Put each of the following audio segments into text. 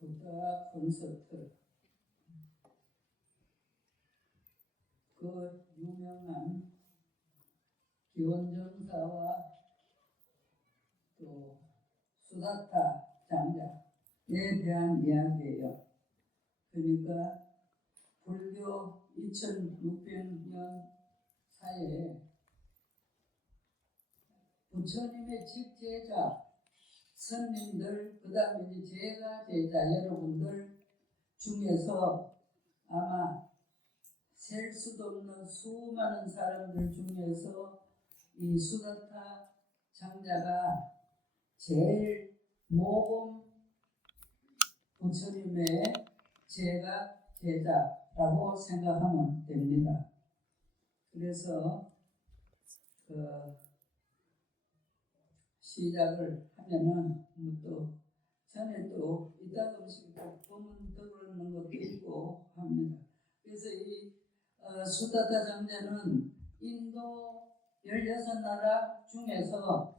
국가 콘서트, 그 유명한 기원정사와 또 수다타 장자에 대한 이야기예요. 그러니까 불교 2600년 사이에 부처님의 직제자 스님들, 그 다음에 이제 제자 여러분들 중에서 아마 셀 수도 없는 수많은 사람들 중에서 이 수다타 장자가 제일 모범 부처님의 제자라고 생각하면 됩니다. 그래서 시작을 하면은 또 전에 또 이따금씩 보면 떠오르는 것도 있고 합니다. 그래서 이 수다타 장자는 인도 16나라 중에서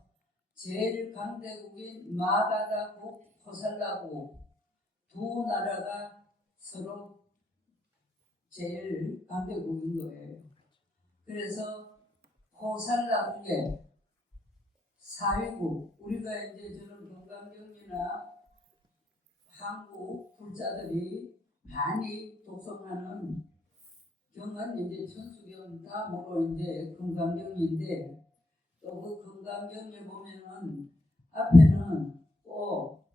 제일 강대국인 마가다국, 코살라국 두 나라가 서로 제일 강대국인 거예요. 그래서 코살라국에 사위국, 우리가 이제 저런 건강경이나 한국 불자들이 많이 독송하는 경은 이제 천수경 다음으로 이제 건강경인데, 또 그 건강경에 보면은 앞에는 꼭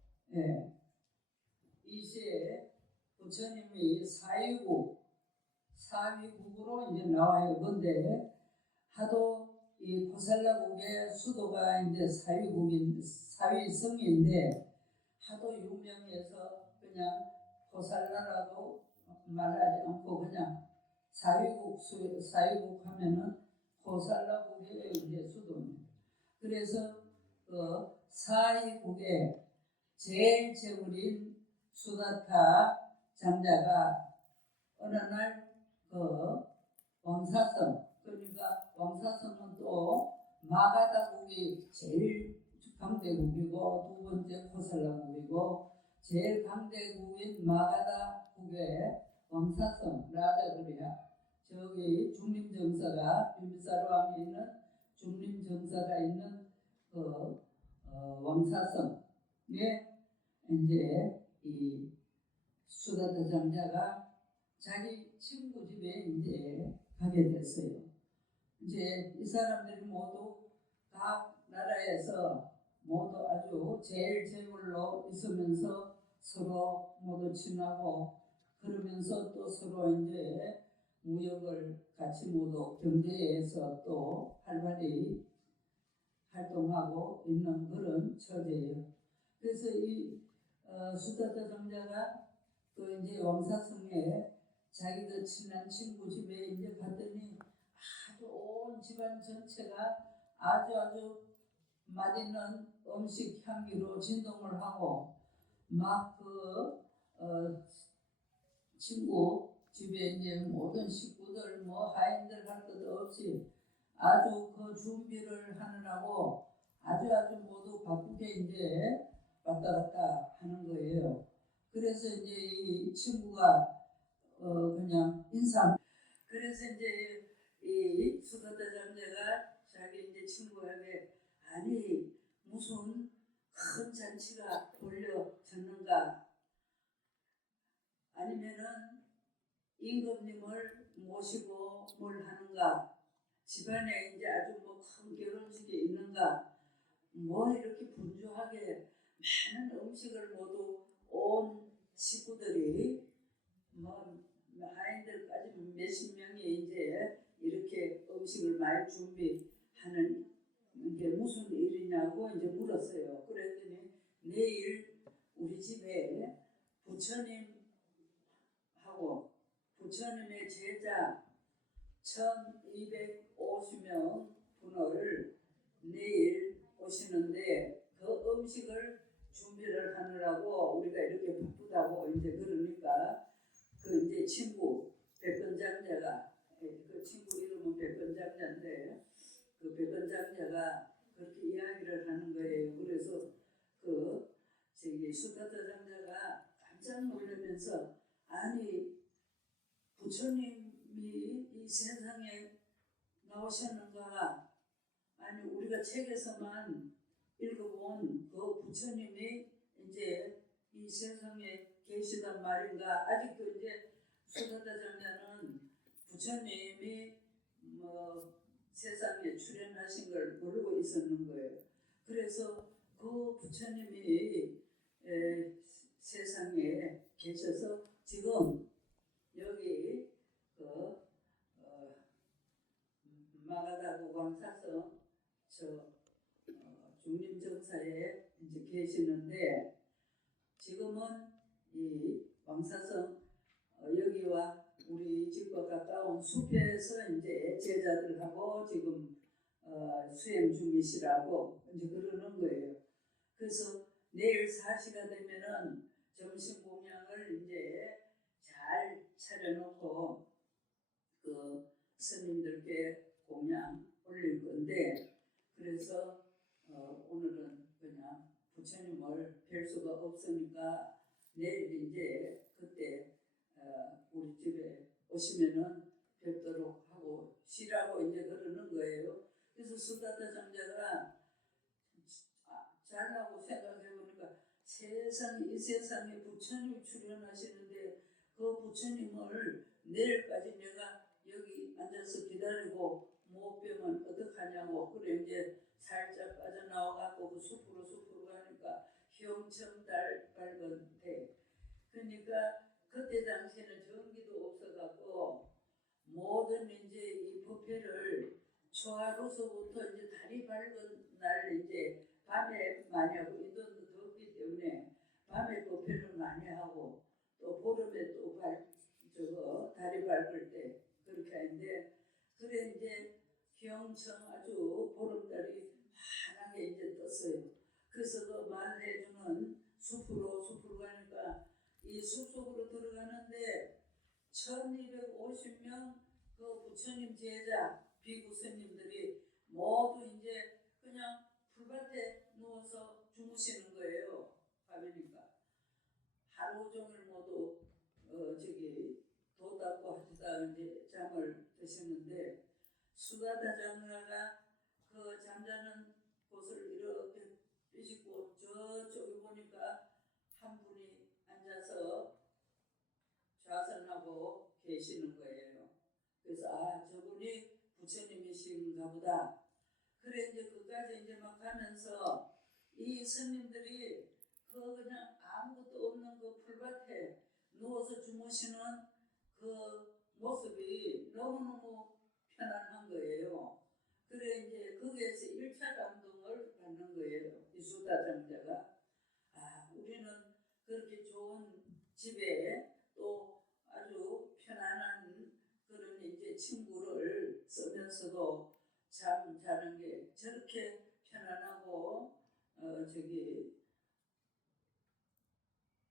이시에 부처님이 사위국으로 이제 나와요. 근데 하도 이 코살라국의 수도가 이제 사위성인데 하도 유명해서 그냥 코살라라고 말하지 않고 그냥 사위국 하면은 코살라국의 이제 수도입니다. 그래서 그 사위국의 제일 제물인 수다타 장자가 어느 날 그 왕사성, 그러니까 왕사성은 또 마가다국이 제일 강대국이고 두 번째 코살라국이고 제일 강대국인 마가다국의 왕사성 라자그리아, 저기 중림정사가 비비사르 왕에 있는 중림정사가 있는 그 왕사성에 이제 이 수다타 장자가 자기 친구 집에 이제 가게 됐어요. 이제 이 사람들이 모두 각 나라에서 모두 아주 제일 제물로 있으면서 서로 모두 친하고, 그러면서 또 서로 이제 무역을 같이 모두 경제에서 또 활발히 활동하고 있는 그런 처지예요. 그래서 이 수다타 장자가 그 이제 왕사성에 자기 그 친한 친구 집에 이제 갔더니 아주 온 집안 전체가 아주 맛있는 음식 향기로 진동을 하고, 막 그 친구 집에 이제 모든 식구들 뭐 하인들 할 것도 없이 아주 그 준비를 하느라고 아주 모두 바쁘게 이제 왔다 갔다 하는 거예요. 그래서 이제 이 친구가 그냥 그래서 이제 이 수다타 장자가 자기 이제 친구에게, 아니 무슨 큰 잔치가 벌려졌는가, 아니면은 임금님을 모시고 뭘 하는가, 집안에 이제 아주 뭐 큰 결혼식이 있는가, 뭐 이렇게 분주하게 많은 음식을 모두 온 식구들이 뭐 하인들까지 몇십 명이 이제 이렇게 음식을 많이 준비하는 게 무슨 일이냐고 이제 물었어요. 그랬더니 내일 우리 집에 부처님하고 부처님의 제자 1250명 분을 내일 오시는데 그 음식을 준비를 하느라고 우리가 이렇게 바쁘다고 이제 그러니까 그 이제 친구 백건 장자가 그렇게 이야기를 하는 거예요. 그래서 수다타 장자가 깜짝 놀라면서 아니 부처님이 이 세상에 나오셨는가? 아니 우리가 책에서만 읽어본 그 부처님이 이제 이 세상에 계시단 말인가? 아직도 이제 수다타 장자는 부처님이 세상에 출현하신 걸 모르고 있었는 거예요. 그래서 그 부처님이 세상에 계셔서 지금 여기 마가다고 왕사성 중림정사에 이제 계시는데 지금은 이 왕사성 여기와 우리 집과 가까운 숲에서 이제 제자들하고 지금 수행 중이시라고 이제 그러는 거예요. 그래서 내일 4시가 되면은 점심 공양을 이제 잘 차려놓고 그 스님들께 공양 올릴 건데 그래서 오늘은 그냥 부처님을 뵐 수가 없으니까 내일 이제 그때 우리 집에 오시면은 뵙도록 하고 쉬라고 이제 그러는 거예요. 그래서 수다타 장자가 잘라고 생각해보니까 이 세상에 부처님이 출현하시는데 그 부처님을 내일까지 내가 여기 앉아서 기다리고 못 뵈면 어떡하냐고. 그래 이제 살짝 빠져나와갖고 그 숲으로 가니까 형청 밝은 데. 그러니까 그때 당시에는 전기도 없어갖고 모든 이제 이 법회를 초하루서부터 이제 달이 밝은 날 이제 밤에 많이 하고 인도는 덥기 때문에 밤에 법회를 많이 하고 또 보름에 또 달이 밝을 때 그렇게 하는데 그래 이제 경청 아주 보름달이 환하게 이제 떴어요. 그래서 그 말해주는 숲으로 가니까 이 숲속으로 들어가는데 1250명 그 부처님 제자 비구 스님들이 모두 이제 그냥 풀밭에 누워서 주무시는 거예요. 밤이니까 하루 종일 모두 도 닦고 하시다 이제 잠을 드셨는데 수다타 장자가 그 잠자는 곳을 이렇게 삐집고 저쪽에 보니까 한 분이 앉아서 좌선하고 계시는 거예요. 그래서 저분이 부처님이신가 보다. 그래 이제 그까지 이제 막 가면서 이 스님들이 그냥 아무것도 없는 그 풀밭에 누워서 주무시는 그 모습이 너무너무 편안한 거예요. 그래 이제 거기에서 1차 감동을 받는 거예요. 이 수다타 장자가 우리는 그렇게 좋은 집에 또 아주 편안한 그런 이제 친구를 쓰면서도 잠 자는 게 저렇게 편안하고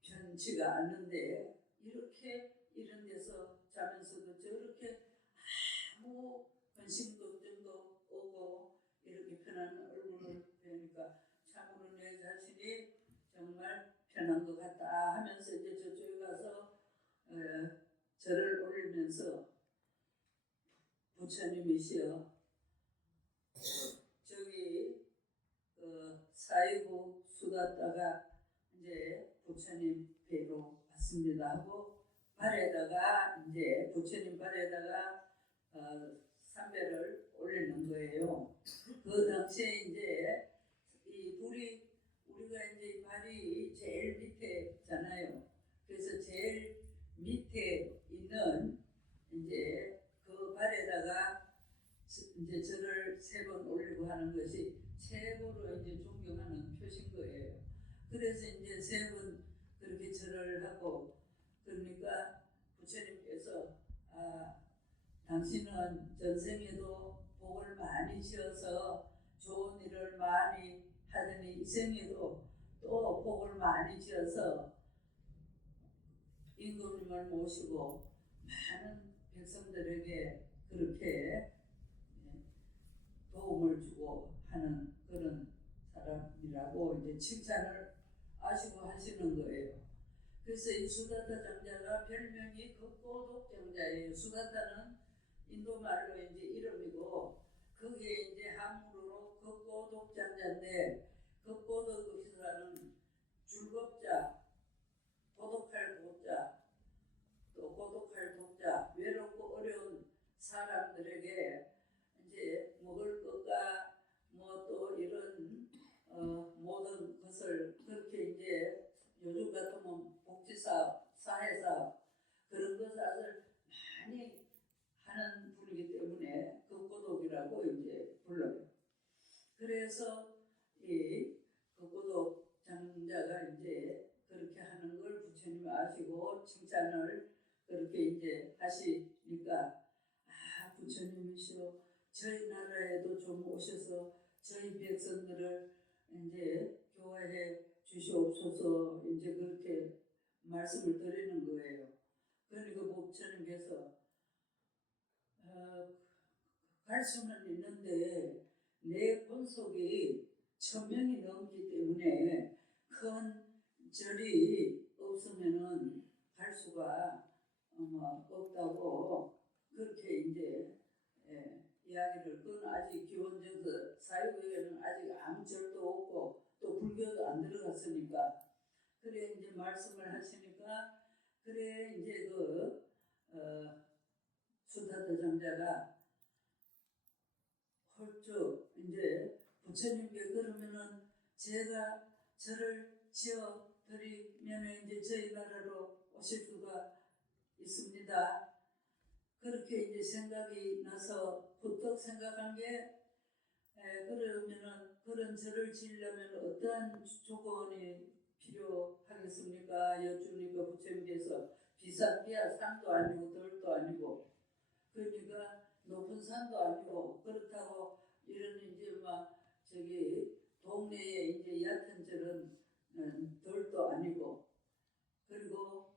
편치가 않는데 이렇게 이런 데서 자면서도 저렇게 아무 관심 걱정도 오고 이렇게 편안한 얼굴을 뵈니까 참으로 내 자신이 정말 편한 것 같다 하면서 이제 저쪽에 가서 절을 올리면서 부처님이시여 저기 사이구 수다타가 이제 부처님 뵈러 왔습니다 하고 발에다가 이제 부처님 발에다가 삼배를 올리는 거예요. 그 당시에 이제 이 불이 우리가 이제 발이 제일 밑에잖아요. 그래서 제일 밑에 있는 이제 그 발에다가 이제 절을 3번 올리고 하는 것이 최고로 이제 존경하는 표시인 거예요. 그래서 이제 3번 그렇게 절을 하고 그러니까 부처님께서 당신은 전생에도 복을 많이 지어서 좋은 일을 많이 하더니 이생에도 또 복을 많이 지어서 임금님을 모시고 많은 백성들에게 그렇게 도움을 주고 하는 그런 사람이라고 이제 칭찬을 아시고 하시는 거예요. 그래서 이 수다타 장자가 별명이 극고독 장자예요. 수다타는 인도 말로 이제 이름이고 그게 이제 한문으로 극고독 장자인데 극고독이라는 줄겁자, 고독할 고자, 또 고독할 독자, 외롭고 어려운 사람들에게 이제 먹을 것과 뭐 또 이런 모든 것을 그렇게 이제 요즘 같으면 복지사업, 사회사업 그런 것을 많이 하는 분이기 때문에 극고독이라고 이제 불러요. 그래서 이 극고독 장자가 이제 그렇게 하는 걸 부처님이 아시고 칭찬을 그렇게 이제 하시니까 부처님이시여 저희 나라에도 좀 오셔서 저희 백성들을 이제 교화해 주시옵소서 이제 그렇게 말씀을 드리는 거예요. 그러니까 부처님께서 갈 수는 있는데 내 본속이 1000명이 넘기 때문에 큰 절이 없으면은 갈 수가 없다고 그렇게 이제 이야기를 그건 아직 기원전서 사유국에는 아직 아무 절도 없고 또 불교도 안 들어갔으니까 그래 이제 말씀을 하시니까 그래 이제 그 수다타 장자가 홀쭉 이제 부처님께 그러면은 제가 절을 지어 드리면은 이제 저희 나라로 오실 수가 있습니다. 그렇게 이제 생각이 나서 부쩍 생각한 게 그러면은 그런 절을 지으려면 어떠한 조건이 필요하겠습니까? 여쭈니까 부처님께서 비싼 비야 산도 아니고 돌도 아니고 그러니까 높은 산도 아니고 그렇다고 이런 이제 막 저기 동네에 이제 얕은 절은 돌도 아니고 그리고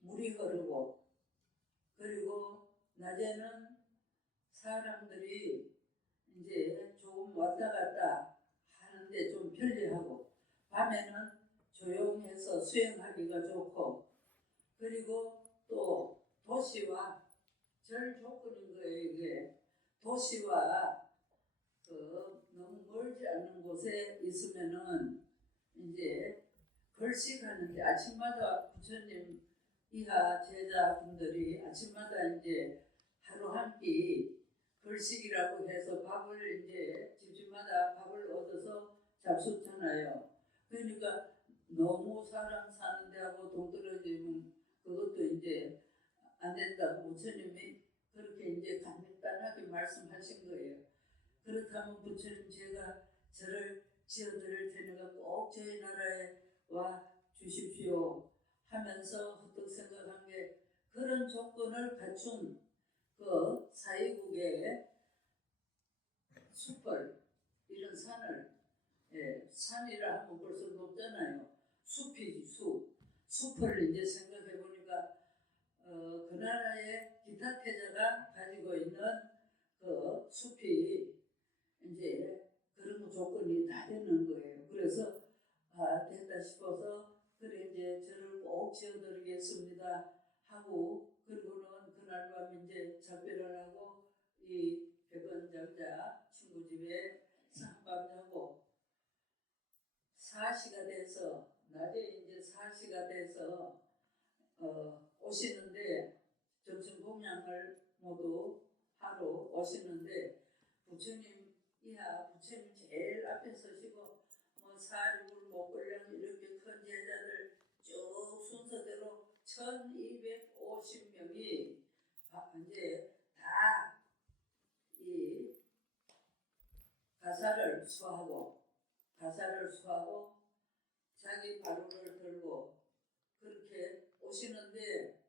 물이 흐르고 그리고 낮에는 사람들이 이제 조금 왔다 갔다 하는데 좀 편리하고 밤에는 조용해서 수행하기가 좋고 그리고 또 도시와 절 조건인 거예요. 이게 도시와 너무 멀지 않는 곳에 있으면은 이제 걸식하는데 아침마다 부처님 이하 제자분들이 아침마다 이제 하루 한 끼 걸식이라고 해서 밥을 이제 집집마다 밥을 얻어서 잡수잖아요. 그러니까 너무 사람 사는 데하고 동떨어지면 그것도 이제 안 된다고 부처님이 그렇게 이제 간단하게 말씀하신 거예요. 그렇다면 부처님 제가 저를 지어드릴 테니까 꼭 저희 나라에 와 주십시오 하면서 헛떡 생각한 게 그런 조건을 갖춘 그 사회국의 숲을 이런 산을 산이라 하면 벌써 높잖아요. 숲이지 숲을 이제 생각해 보니까 그 나라의 기타 태자가 가지고 있는 그 숲이 이제 그런 조건이 다 되는 거예요. 그래서 됐다 싶어서 그래 이제 저를 꼭 지어드리겠습니다 하고 그리고는 그날 밤 이제 작별을 하고 이 백원장자 친구 집에 한밤 자고 4시가 돼서 낮에 이제 4시가 돼서 오시는데 점심 공양을 모두 하러 오시는데 부처님 이하 부처님 제일 앞에 서시고 뭐 사리불 목걸량 이렇게 큰 제자들 쭉 순서대로 1250명이 이제 다 이 가사를 수하고 자기 바루를 들고 그렇게 오시는데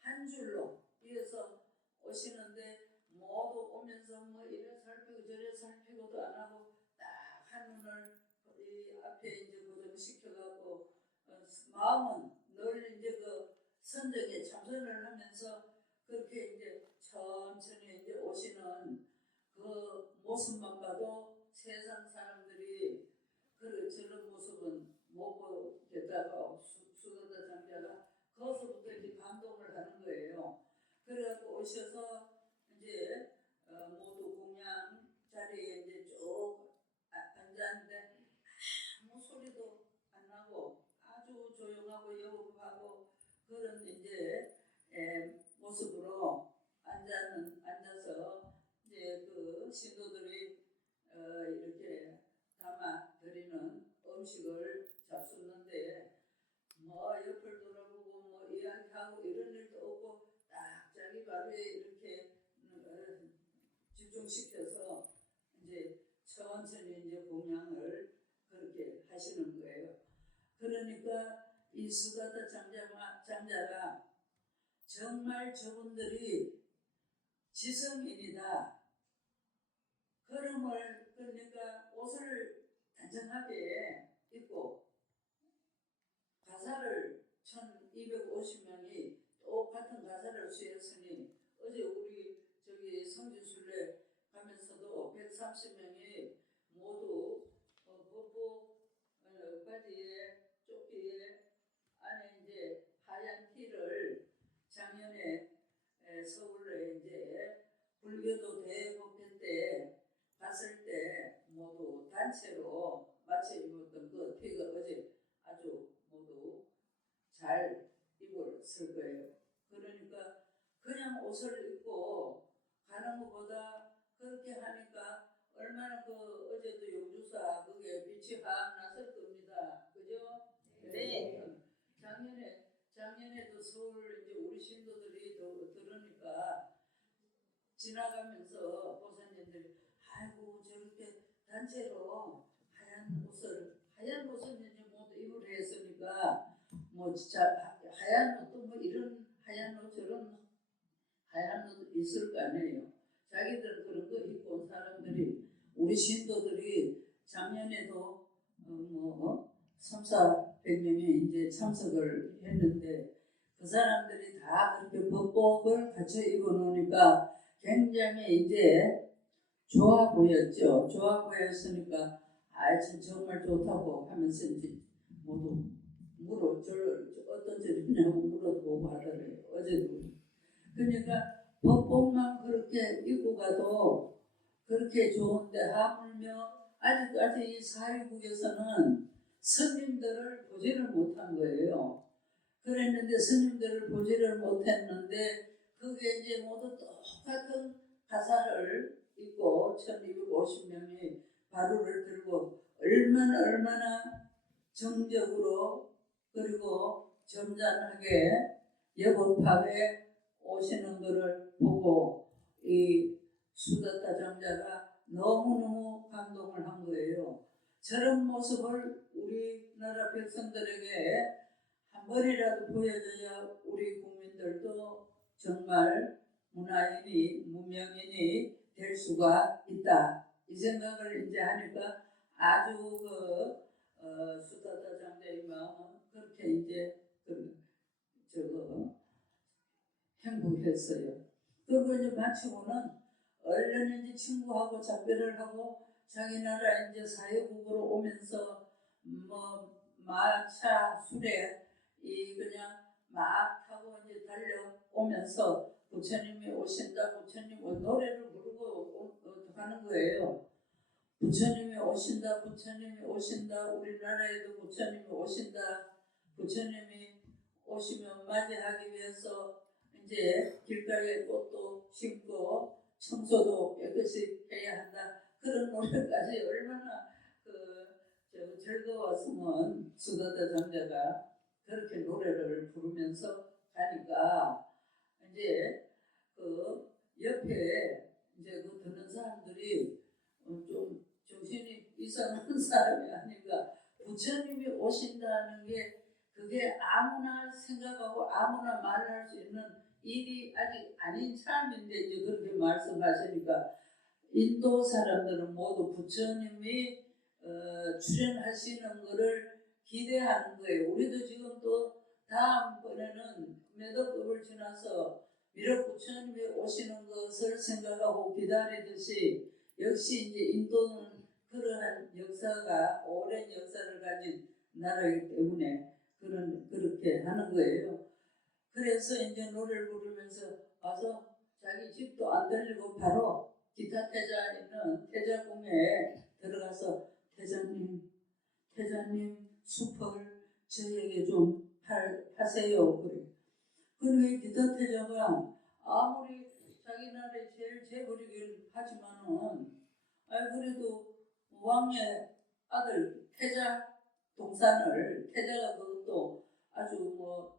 한 줄로 이어서 오시는데 모두 오면서 뭐 이래 살피고 저래 살피고도 안 하고 딱 한눈을 이 앞에 이제 고정시켜갖고 마음은 늘 이제 그 선정에 참선을 하면서 그렇게 이제 천천히 이제 오시는 그 모습만 봐도 세상 사람들이 저런 모습은 못 보겠다가 수도다 장자가 거기서부터 이제 감동을 하는 거예요. 그래갖고 오셔서 이제 모두 공양 자리에 이제 쭉 앉았는데 아무 소리도 안 나고 아주 조용하고 여급하고 그런 이제 모습으로 앉아서 이제 그 신도들이 이렇게 담아 드리는 음식을 잡수는데 뭐 옆을 돌아보고 뭐 이야기하고 이런 일도 없고 딱 자기 밥에 이렇게 집중시켜서 이제 천천히 이제 공양을 그렇게 하시는 거예요. 그러니까 이 수다타 장자가 정말 저분들이 지성인이다. 그러므로 그러니까 옷을 단정하게 입고 가사를 1250명이 똑같은 가사를 수였으니 어제 우리 저기 성지순례 가면서도 130명이 모두 법보 바지에 조끼에 안에 이제 하얀 티를 작년에 서울에 이제 불교도 대법회 때 갔을 때 모두 단체로 맞춰 입었던 그 티가 어제 아주 모두 잘 입었을 거예요. 그러니까 그냥 옷을 입고 가는 것보다 그렇게 하니까 얼마나 그 어제도 용주사 그게 빛이 확 났을 겁니다. 그죠? 네. 작년에도 서울 이제 우리 신도들이 들으니까 지나가면서 보살님들이 아이고 저렇게 단체로 하얀 옷은 이제 모두 입으로 했으니까 뭐 진짜 하얀 옷도 뭐 이런 하얀 옷 저런 하얀 옷 있을 거 아니에요. 자기들 그런 거 입고 온 사람들이 우리 신도들이 작년에도 뭐 300~400명이 이제 참석을 했는데 그 사람들이 다 그렇게 법복을 갖춰 입어 놓으니까 굉장히 이제 좋아 보였죠. 좋아 보였으니까 정말 좋다고 하면서 이제 모두 어떤 절이냐고 물어보고 하더래요. 어제도. 그러니까 법복만 그렇게 입고 가도 그렇게 좋은데 하물며 아직까지 이 사회국에서는 스님들을 보지를 못한 거예요. 그랬는데 스님들을 보지를 못했는데 그게 이제 모두 똑같은 가사를 입고 1250명이 바루를 들고 얼마나 정적으로 그리고 점잖하게 여법합에 오시는 것을 보고 이 수다타 장자가 너무너무 감동을 한 거예요. 저런 모습을 우리나라 백성들에게 한 번이라도 보여줘야 우리 국민들도 정말 문화인이 문명인이 될 수가 있다. 이 생각을 이제 하니까 아주 수다타 장자의 마음은 그렇게 이제 행복했어요. 그리고 이제 마치고는 얼른 이제 친구하고 작별을 하고 자기 나라 이제 사회국으로 오면서 뭐 마차 술에 그냥 막 타고 이제 달려오면서 부처님이 오신다, 부처님 노래를 부르고 가는 거예요. 부처님이 오신다, 부처님이 오신다, 우리나라에도 부처님이 오신다, 부처님이 오시면 맞이하기 위해서 이제 길가에 꽃도 심고 청소도 깨끗이 해야 한다. 그런 노래까지 얼마나 즐거웠으면 수다타 장자가 그렇게 노래를 부르면서 가니까 이제 그 옆에 이제 그 듣는 사람들이 좀 정신이 이상한 사람이 아닌가. 부처님이 오신다는 게 그게 아무나 생각하고 아무나 말할 수 있는 일이 아직 아닌 사람인데 이제 그렇게 말씀하시니까 인도 사람들은 모두 부처님이 출연하시는 것을 기대하는 거예요. 우리도 지금 또 다음번에는 매덕급을 지나서 비록 부처님이 오시는 것을 생각하고 기다리듯이 역시 이제 인도는 그러한 역사가 오랜 역사를 가진 나라이기 때문에 그렇게 하는 거예요. 그래서 이제 노래를 부르면서 와서 자기 집도 안 들리고 바로 기타 태자 있는 태자궁에 들어가서 태자님 숲을 저에게 좀 파세요. 그래. 그러니 기타 태자가 아무리 자기 나라의 제일 재벌이긴 하지만은 그래도 왕의 아들 태자 동산을 태자가 그것도 아주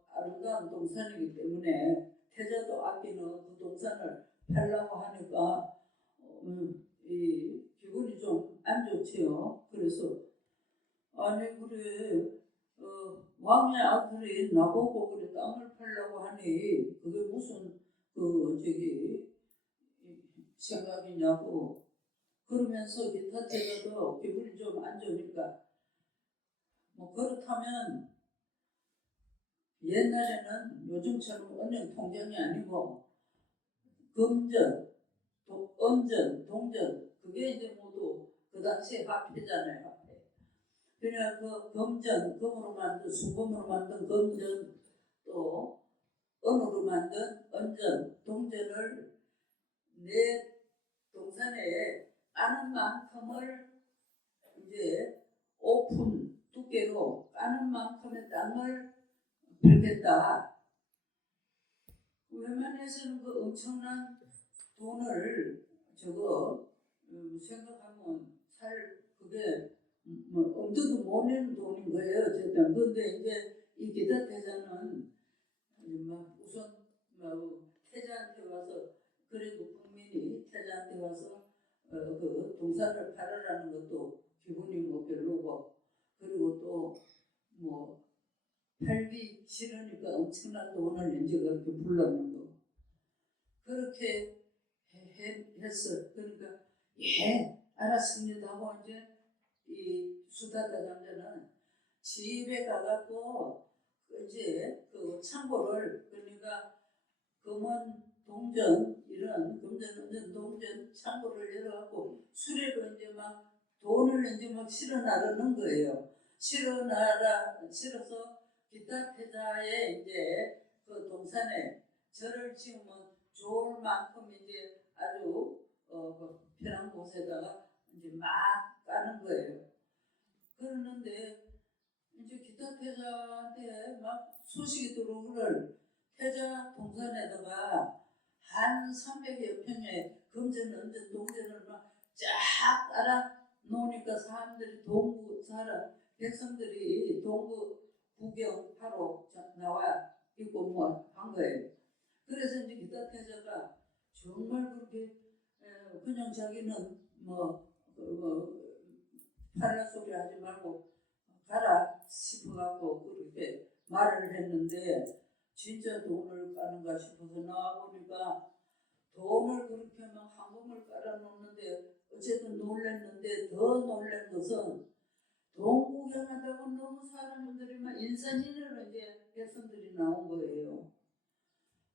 아름다운 동산이기 때문에 태자도 아끼는 그 동산을 팔라고 하니까 이 기분이 좀 안 좋지요. 그래서 아니 그래 왕의 아들이 나보고 그래 땅을 팔라고 하니 그게 무슨 생각이냐고 그러면서 기타 태자도 기분이 좀 안 좋으니까 그렇다면 옛날에는 요즘처럼 은행 통장이 아니고 금전, 은전, 동전 그게 이제 모두 그 당시에 화폐잖아요. 화폐. 그러니까 그 금전, 금으로 만든 순금으로 만든 금전 또 은으로 만든 은전, 동전을 내 동산에 까는 만큼을 이제 5푼 두께로 까는 만큼의 땅을 팔겠다. 웬만해서는 그 엄청난 돈을 생각하면 그게 엄두도 못 내는 돈인 거예요. 어쨌든. 그런데 이제 이 기타 태자는 우선 태자한테 와서 그래도 국민이 태자한테 와서 그 동산을 팔아라는 것도 기분이 별로고 그리고 또 팔기 싫으니까 엄청난 돈을 이제 그렇게 불렀는 거. 그렇게 했어. 그러니까 알았습니다 하고 이제 이 수다다 남자는 집에 가갖고 이제 그 창고를 그러니까 금은 동전 이런 금전 동전 창고를 열어갖고 수레로 이제 막 돈을 이제 막 실어 나르는 거예요. 실어서 기타 태자의 이제 그 동산에 절을 지으면 좋을 만큼 이제 아주 편한 곳에다가 이제 막 까는 거예요. 그러는데 이제 기타 태자한테 막 소식이 들어오기를 태자 동산에다가 한 300여 평의 금전, 은전, 동전을 막 쫙 깔아 놓으니까 사람들이 백성들이 동부 구경하러 나와 있고 한 거예요. 그래서 이제 기타 태자가 정말 그렇게 그냥 자기는 팔라 소리 하지 말고 가라 싶어갖고 그렇게 말을 했는데 진짜 돈을 까는가 싶어서 나와보니까 돈을 그렇게 막 황금을 깔아놓는데 어쨌든 놀랐는데 더 놀란 것은 돈 구경하다가 너무 사람들이 막 인산인해로 이제 백성들이 나온 거예요.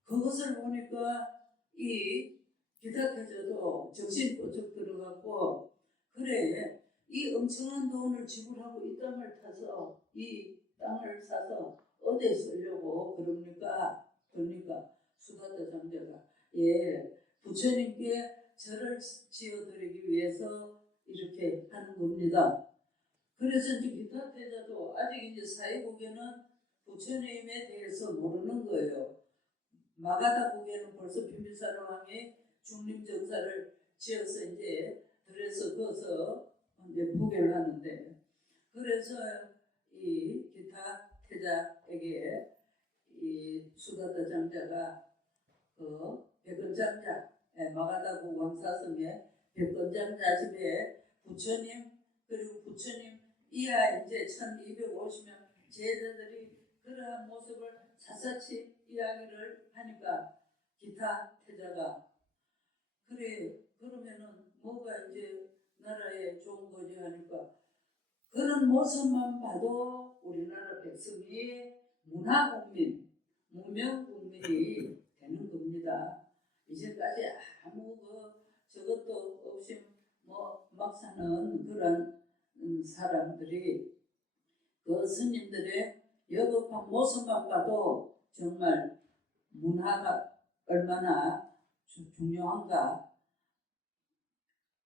그것을 보니까 이 기타 태자도 정신 번쩍 들어갔고 그래 이 엄청난 돈을 지불하고 이 땅을 타서 이 땅을 사서 어디에 쓰려고 그러니까 수다다 장자가 부처님께 절을 지어드리기 위해서 이렇게 하는 겁니다. 그래서 이제 기타 태자도 아직 이제 사회국에는 부처님에 대해서 모르는 거예요. 마가다국에는 벌써 비밀사로 왕이 중림정사를 지어서 이제 들여서 거서 이제 포교를 하는데 그래서 이 기타 태자에게 이 수다다 장자가 그 백건장자 마가다국 왕사성의 백건장자 집에 부처님 그리고 부처님 이하 이제 1250명 제자들이 그러한 모습을 샅샅이 이야기를 하니까 기타 태자가 그래 그러면은 뭐가 이제 나라에 좋은 거지 하니까 그런 모습만 봐도 우리나라 백성이 문화국민, 문명국민이 되는 겁니다. 이제까지 아무 저것도 없이 막 사는 그런 사람들이 그 스님들의 여법한 모습만 봐도 정말 문화가 얼마나 중요한가,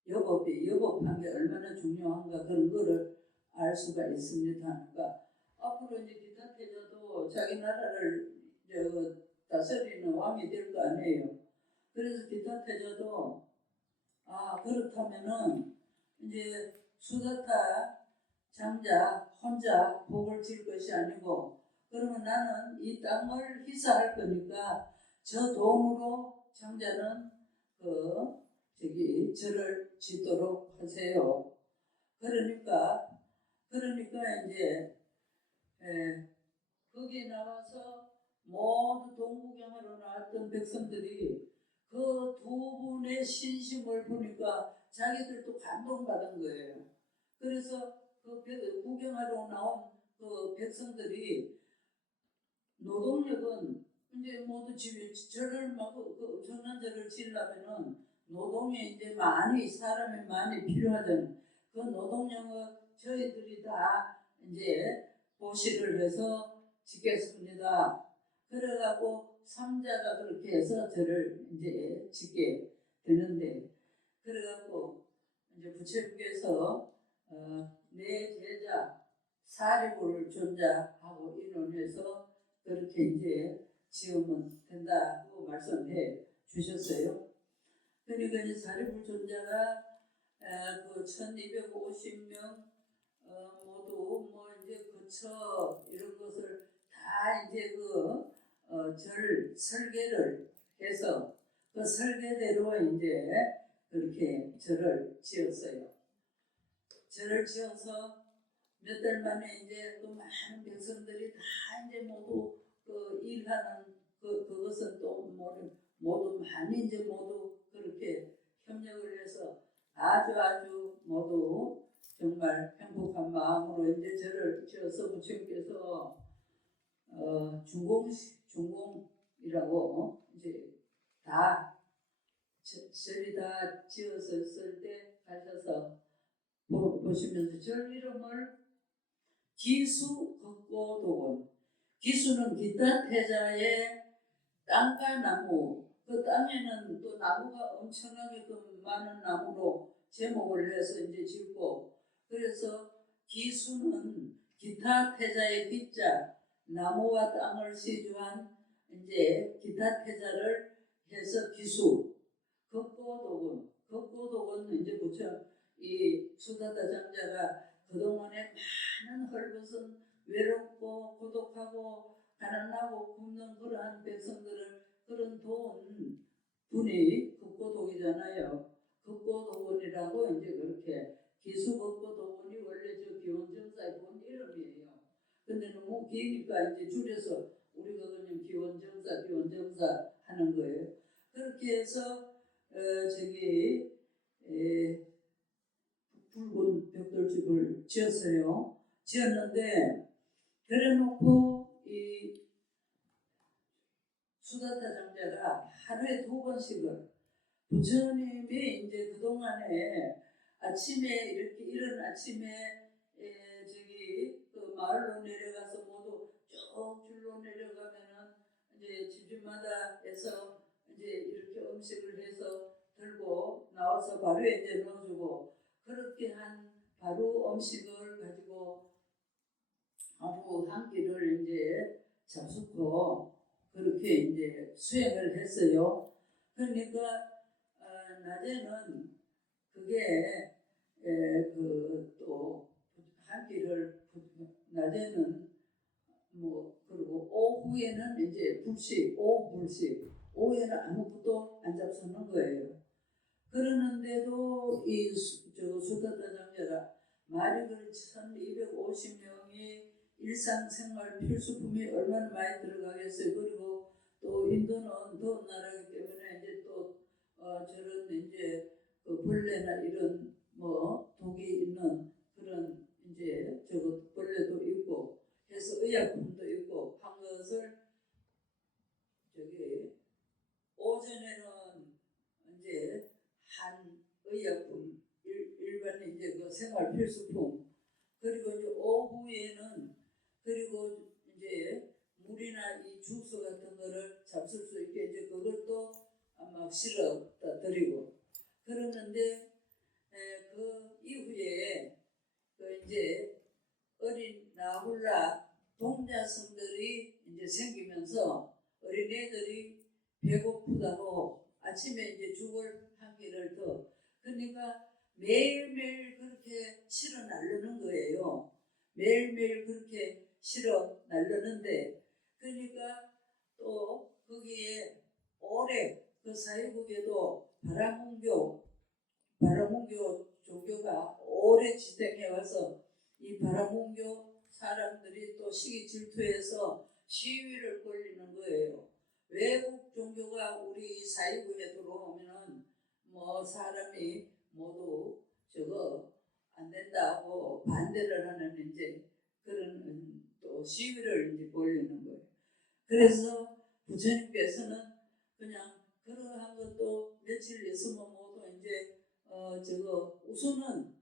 여법한 게 얼마나 중요한가 그런 거를 알 수가 있습니다. 그러니까 앞으로 이제 기타 태자도 자기 나라를 다스리는 왕이 될 거 아니에요. 그래서 기타 태자도 그렇다면은 이제 수다타 장자 혼자 복을 질 것이 아니고, 그러면 나는 이 땅을 희사할 거니까 저 돈으로 장자는 절을 짓도록 하세요. 그러니까 이제 거기에 나와서 모두 동구경하러 나왔던 백성들이 그 두 분의 신심을 보니까 자기들도 감동받은 거예요. 그래서 그 구경하러 나온 그 백성들이 노동력은 이제 모두 절을 막 전환절을 지으려면은 노동에 이제 사람이 많이 필요하잖아요. 그 노동력은 저희들이 다 이제 보시를 해서 짓겠습니다. 그래갖고 삼자가 그렇게 해서 절을 이제 짓게 되는데, 그래갖고 이제 부처님께서 내 제자 사리불 존자하고 인원해서 그렇게 이제 지으면 된다고 말씀해 주셨어요. 그러니까 이제 사리불 존자가 그 1250명 모두 이제 거처 이런 것을 다 이제 절 설계를 해서 그 설계대로 이제 그렇게 절을 지었어요. 절을 지어서 몇 달 만에 이제 또 많은 백성들이 다 이제 모두 일하는 그것은 또 모두 많이 이제 모두 그렇게 협력을 해서 아주 모두 정말 행복한 마음으로 이제 절을 지어서 부처님께서 중공이라고 이제 다 절이 다 지었을 때 가셔서 보시면서 절 이름을 기수극고도원, 기수는 기타 태자의 땅과 나무, 그 땅에는 또 나무가 엄청나게 많은 나무로 제목을 해서 이제 짓고, 그래서 기수는 기타 태자의 기자, 나무와 땅을 시주한 이제 기타 태자를 해서 기수, 극고도원 이제 이 수다타 장자가 그동안에 많은 헐벗은 외롭고 고독하고 가난하고 굶는 그러한 백성들을 그런 도운 분이 극고독이잖아요. 극고도원이라고 이제 그렇게 기수극고도원이 원래 저 기원정사의 본 이름이에요. 근데 너무 기니까 이제 줄여서 우리가 그냥 기원정사 하는 거예요. 그렇게 해서 붉은 벽돌집을 지었는데, 그래놓고 이 수다타 장자가 하루에 2번씩을 부처님이 이제 그동안에 아침에 이렇게 이른 아침에 그 마을로 내려가서 모두 쭉 줄로 내려가면은 이제 집집마다에서 이제 이렇게 음식을 해서 들고 나와서 바로에 이제 넣어주고, 그렇게 한 바로 음식을 가지고 하루 한 끼를 이제 잡수고 그렇게 이제 수행을 했어요. 그러니까 낮에는 그게 또 한 끼를 낮에는 그리고 오후에는 이제 오후 불식, 오후에는 아무것도 안 잡수는 거예요. 그러는데도 이 수다타 장자가 마리글 1250명이 일상생활 필수품이 얼마나 많이 들어가겠어요. 그리고 또 인도는 더운 나라이기 때문에 이제 또 저런 이제 벌레나 이런 독이 있는 그런 이제 벌레도 있고 해서 의약품도 있고 한 것을 오전에는 이제 한 의약품 생활 필수품. 그리고 이제 오후에는 그리고 이제 물이나 이 주스 같은 거를 잡술 수 있게 이제 그것도 막 실어 드리고 그러는데 그 이후에 그 이제 어린 나홀라 동자성들이 이제 생기면서 어린애들이 배고프다고 아침에 이제 죽을 한 끼를 더 그러니까 매일매일 그렇게 실어 나르는 거예요. 매일매일 그렇게 실어 나르는데 그러니까 또 거기에 오래 그 사회국에도 바라문교 종교가 오래 지탱해 와서 이 바라문교 사람들이 또 시기 질투해서 시위를 벌이는 거예요. 외국 종교가 우리 사회국에 들어오면은 뭐 사람이 모두 저거 안 된다고 반대를 하는 이제 그런 또 시위를 이제 벌이는 거예요. 그래서 부처님께서는 그냥 그러한 것도 며칠 있으면 모두 이제 저거 우선은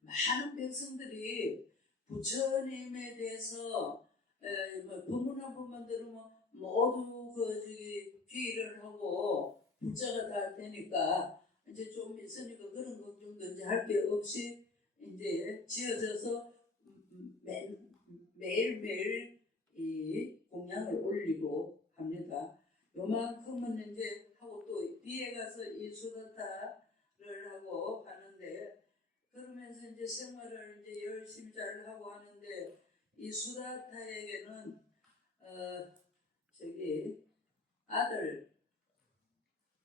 많은 백성들이 부처님에 대해서 뭐 법문한 법만 들으면 모두 그 저기 귀의를 하고 불자가 다 되니까 이제 좀 있으니까 그런 걱정도 이제 할 게 없이 이제 지어져서 매일매일 이 공양을 올리고 합니다. 요만큼은 이제 하고 또 뒤에 가서 이 수다타를 하고 하는데 그러면서 이제 생활을 이제 열심히 잘 하고 하는데 이 수다타에게는 저기 아들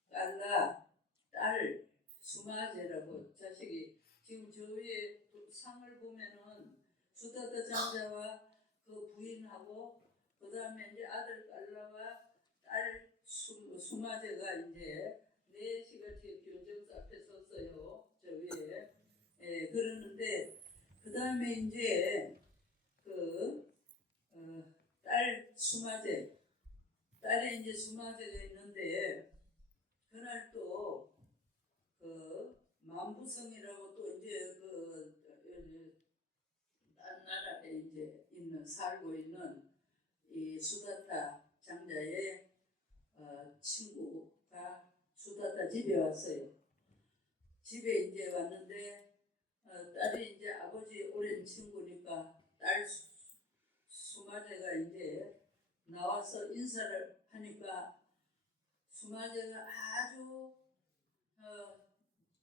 딸과 딸 수마제라고 자식이 지금 저 위에 상을 보면은 수다타 장자와 그 부인하고 그 다음에 이제 아들 딸라와 딸 수마제가 이제 넷이가 지금 교정사 앞에 섰어요. 저 위에. 그러는데 그 다음에 이제 딸 수마제 딸에 이제 수마제가 있는데 그날 또 만부성이라고 또 이제 딴 나라에 이제 살고 있는 이 수다타 장자의 친구가 수다타 집에 왔어요. 집에 이제 왔는데 딸이 이제 아버지 오랜 친구니까 딸 수마제가 이제 나와서 인사를 하니까 수마제가 아주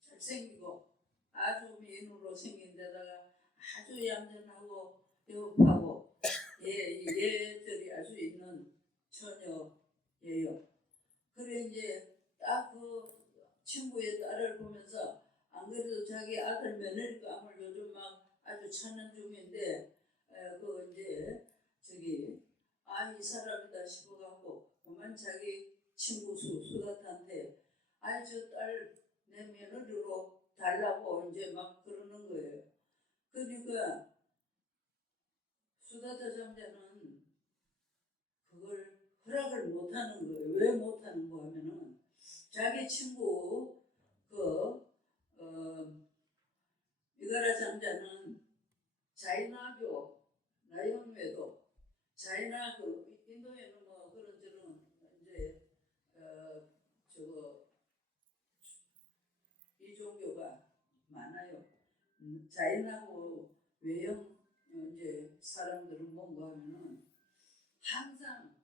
잘생기고 아주 미인으로 생긴 데다가 아주 얌전하고 배고파고 예절이 아주 있는 처녀예요. 그래 이제 딱 그 친구의 딸을 보면서 안 그래도 자기 아들 며느리감을 요즘 막 아주 찾는 중인데 그 이제 저기 이 사람이다 싶어갖고 그만 자기 친구 수다타한테 저 딸 내 며느리로 달라고 이제 막 그러는 거예요. 그러니까 수다타 장자는 그걸 허락을 못하는 거예요. 왜 못하는 거 하면은 자기 친구 미가라 장자는 자이나교 나영외도 자이나 인도에는 뭐 그런 저런 이제 이 종교가 많아요. 자이나고 외형 이제 사람들은 뭔가 하면은 항상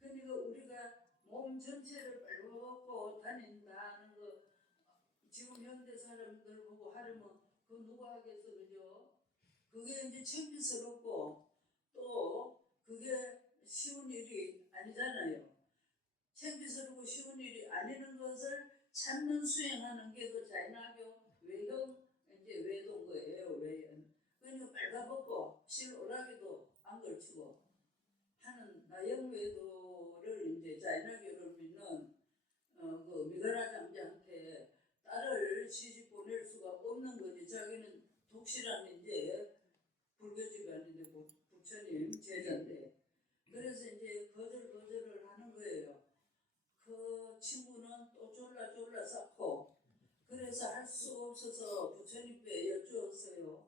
그러니까 우리가 몸 전체를 빨고 다닌다는 거 지금 현대 사람들 보고 하려면 그 누가 하겠어 그죠? 그게 이제 창피스럽고 또 그게 쉬운 일이 아니잖아요. 창피스럽고 쉬운 일이 아니는 것을 찾는 수행하는 게 그 자이나교 외형 이제 외도인 거예요. 외형. 그러니까 빨가벗고 실오라기도 안 걸치고 하는 나영외도를 이제 자이나교를 믿는 그 미가라 장자한테 딸을 시집 보낼 수가 없는 거지. 자기는 독실한 이제 불교 집안인데 부처님 제자인데 그래서 이제 거절을 하는 거예요. 그 친구는 또 졸라 쌓고 그래서 그래서 할 수 없어서 부처님께 여쭈었어요.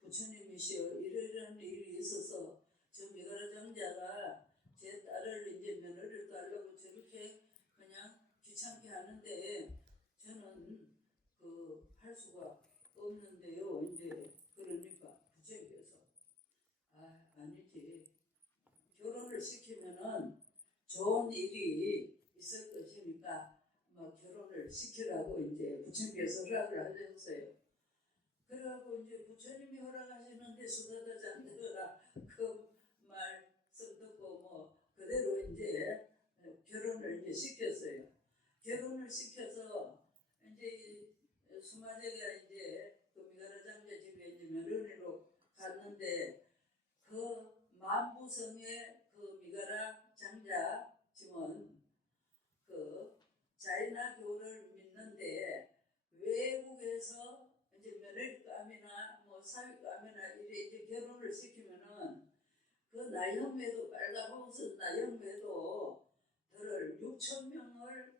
부처님이시여 이러이러한 일이 있어서 저 미가라 장자가 제 딸을 이제 며느리를 달라고 저렇게 그냥 귀찮게 하는데 저는 그 할 수가 없는데요. 이제 그러니까 부처님께서 아니지. 결혼을 시키면은 좋은 일이 있을 것이니까 결혼을 시키라고 이제 부처님께서 허락을 하셨어요. 그래갖고 이제 부처님이 허락하시는데 수다다 장자가 그 말씀 듣고 그대로 이제 결혼을 이제 시켰어요. 결혼을 시켜서 이제 수마제가 이제 그 미가라 장자 집에 이제 며느리로 갔는데 그 만부성의 그 미가라 장자 집은 그 자이나교를 믿는데 외국에서 이제 며느리감이나 사위감이나 이래 이제 결혼을 시키면은 그 나영매도 빨가벗은 나영매도 들을 6,000명을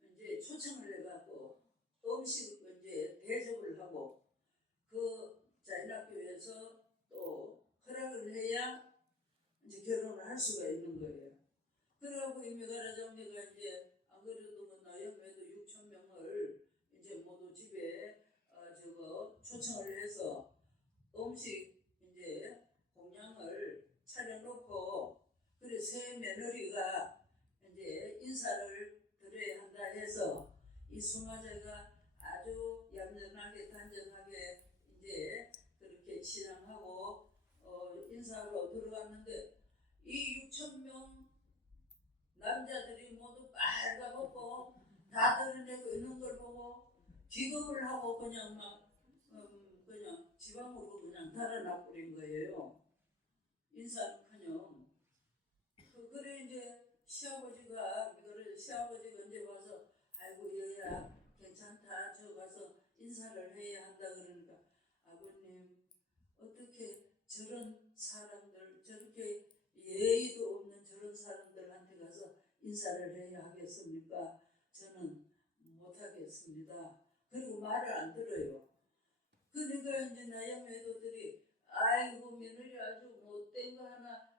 이제 초청을 해갖고 음식 이제 대접을 하고 그 자이나교에서 또 허락을 해야 이제 결혼을 할 수가 있는 거예요. 그래갖고 이 미가라 장자가 이제 안 그래도 나영매도 6,000명을 이제 모두 집에 초청을 해서 음식 이제 공양을 차려놓고 그래 새 며느리가 이제 인사를 드려야 한다 해서 이 수마제가 아주 얌전하게 단정하게 이제 그렇게 치장하고 인사하러 들어갔는데 이 6,000명 남자들이 모두 빨가벗고 다 드러내고 있는 걸 보고 기겁을 하고 그냥 그냥 지방으로 그냥 달아나버린 거예요. 인사는커녕. 그래 이제 시아버지가 이제 와서 아이고 얘야 괜찮다 저 가서 인사를 해야 한다 그러니까 아버님 어떻게 저런 사람들 저렇게 예의도 없는 저런 사람들한테 가서 인사를 해야 하겠습니까? 저는 못하겠습니다. 그리고 말을 안 들어요. 그러니까 이제 나영매도들이 아이고 며느리 아주 못된 거 하나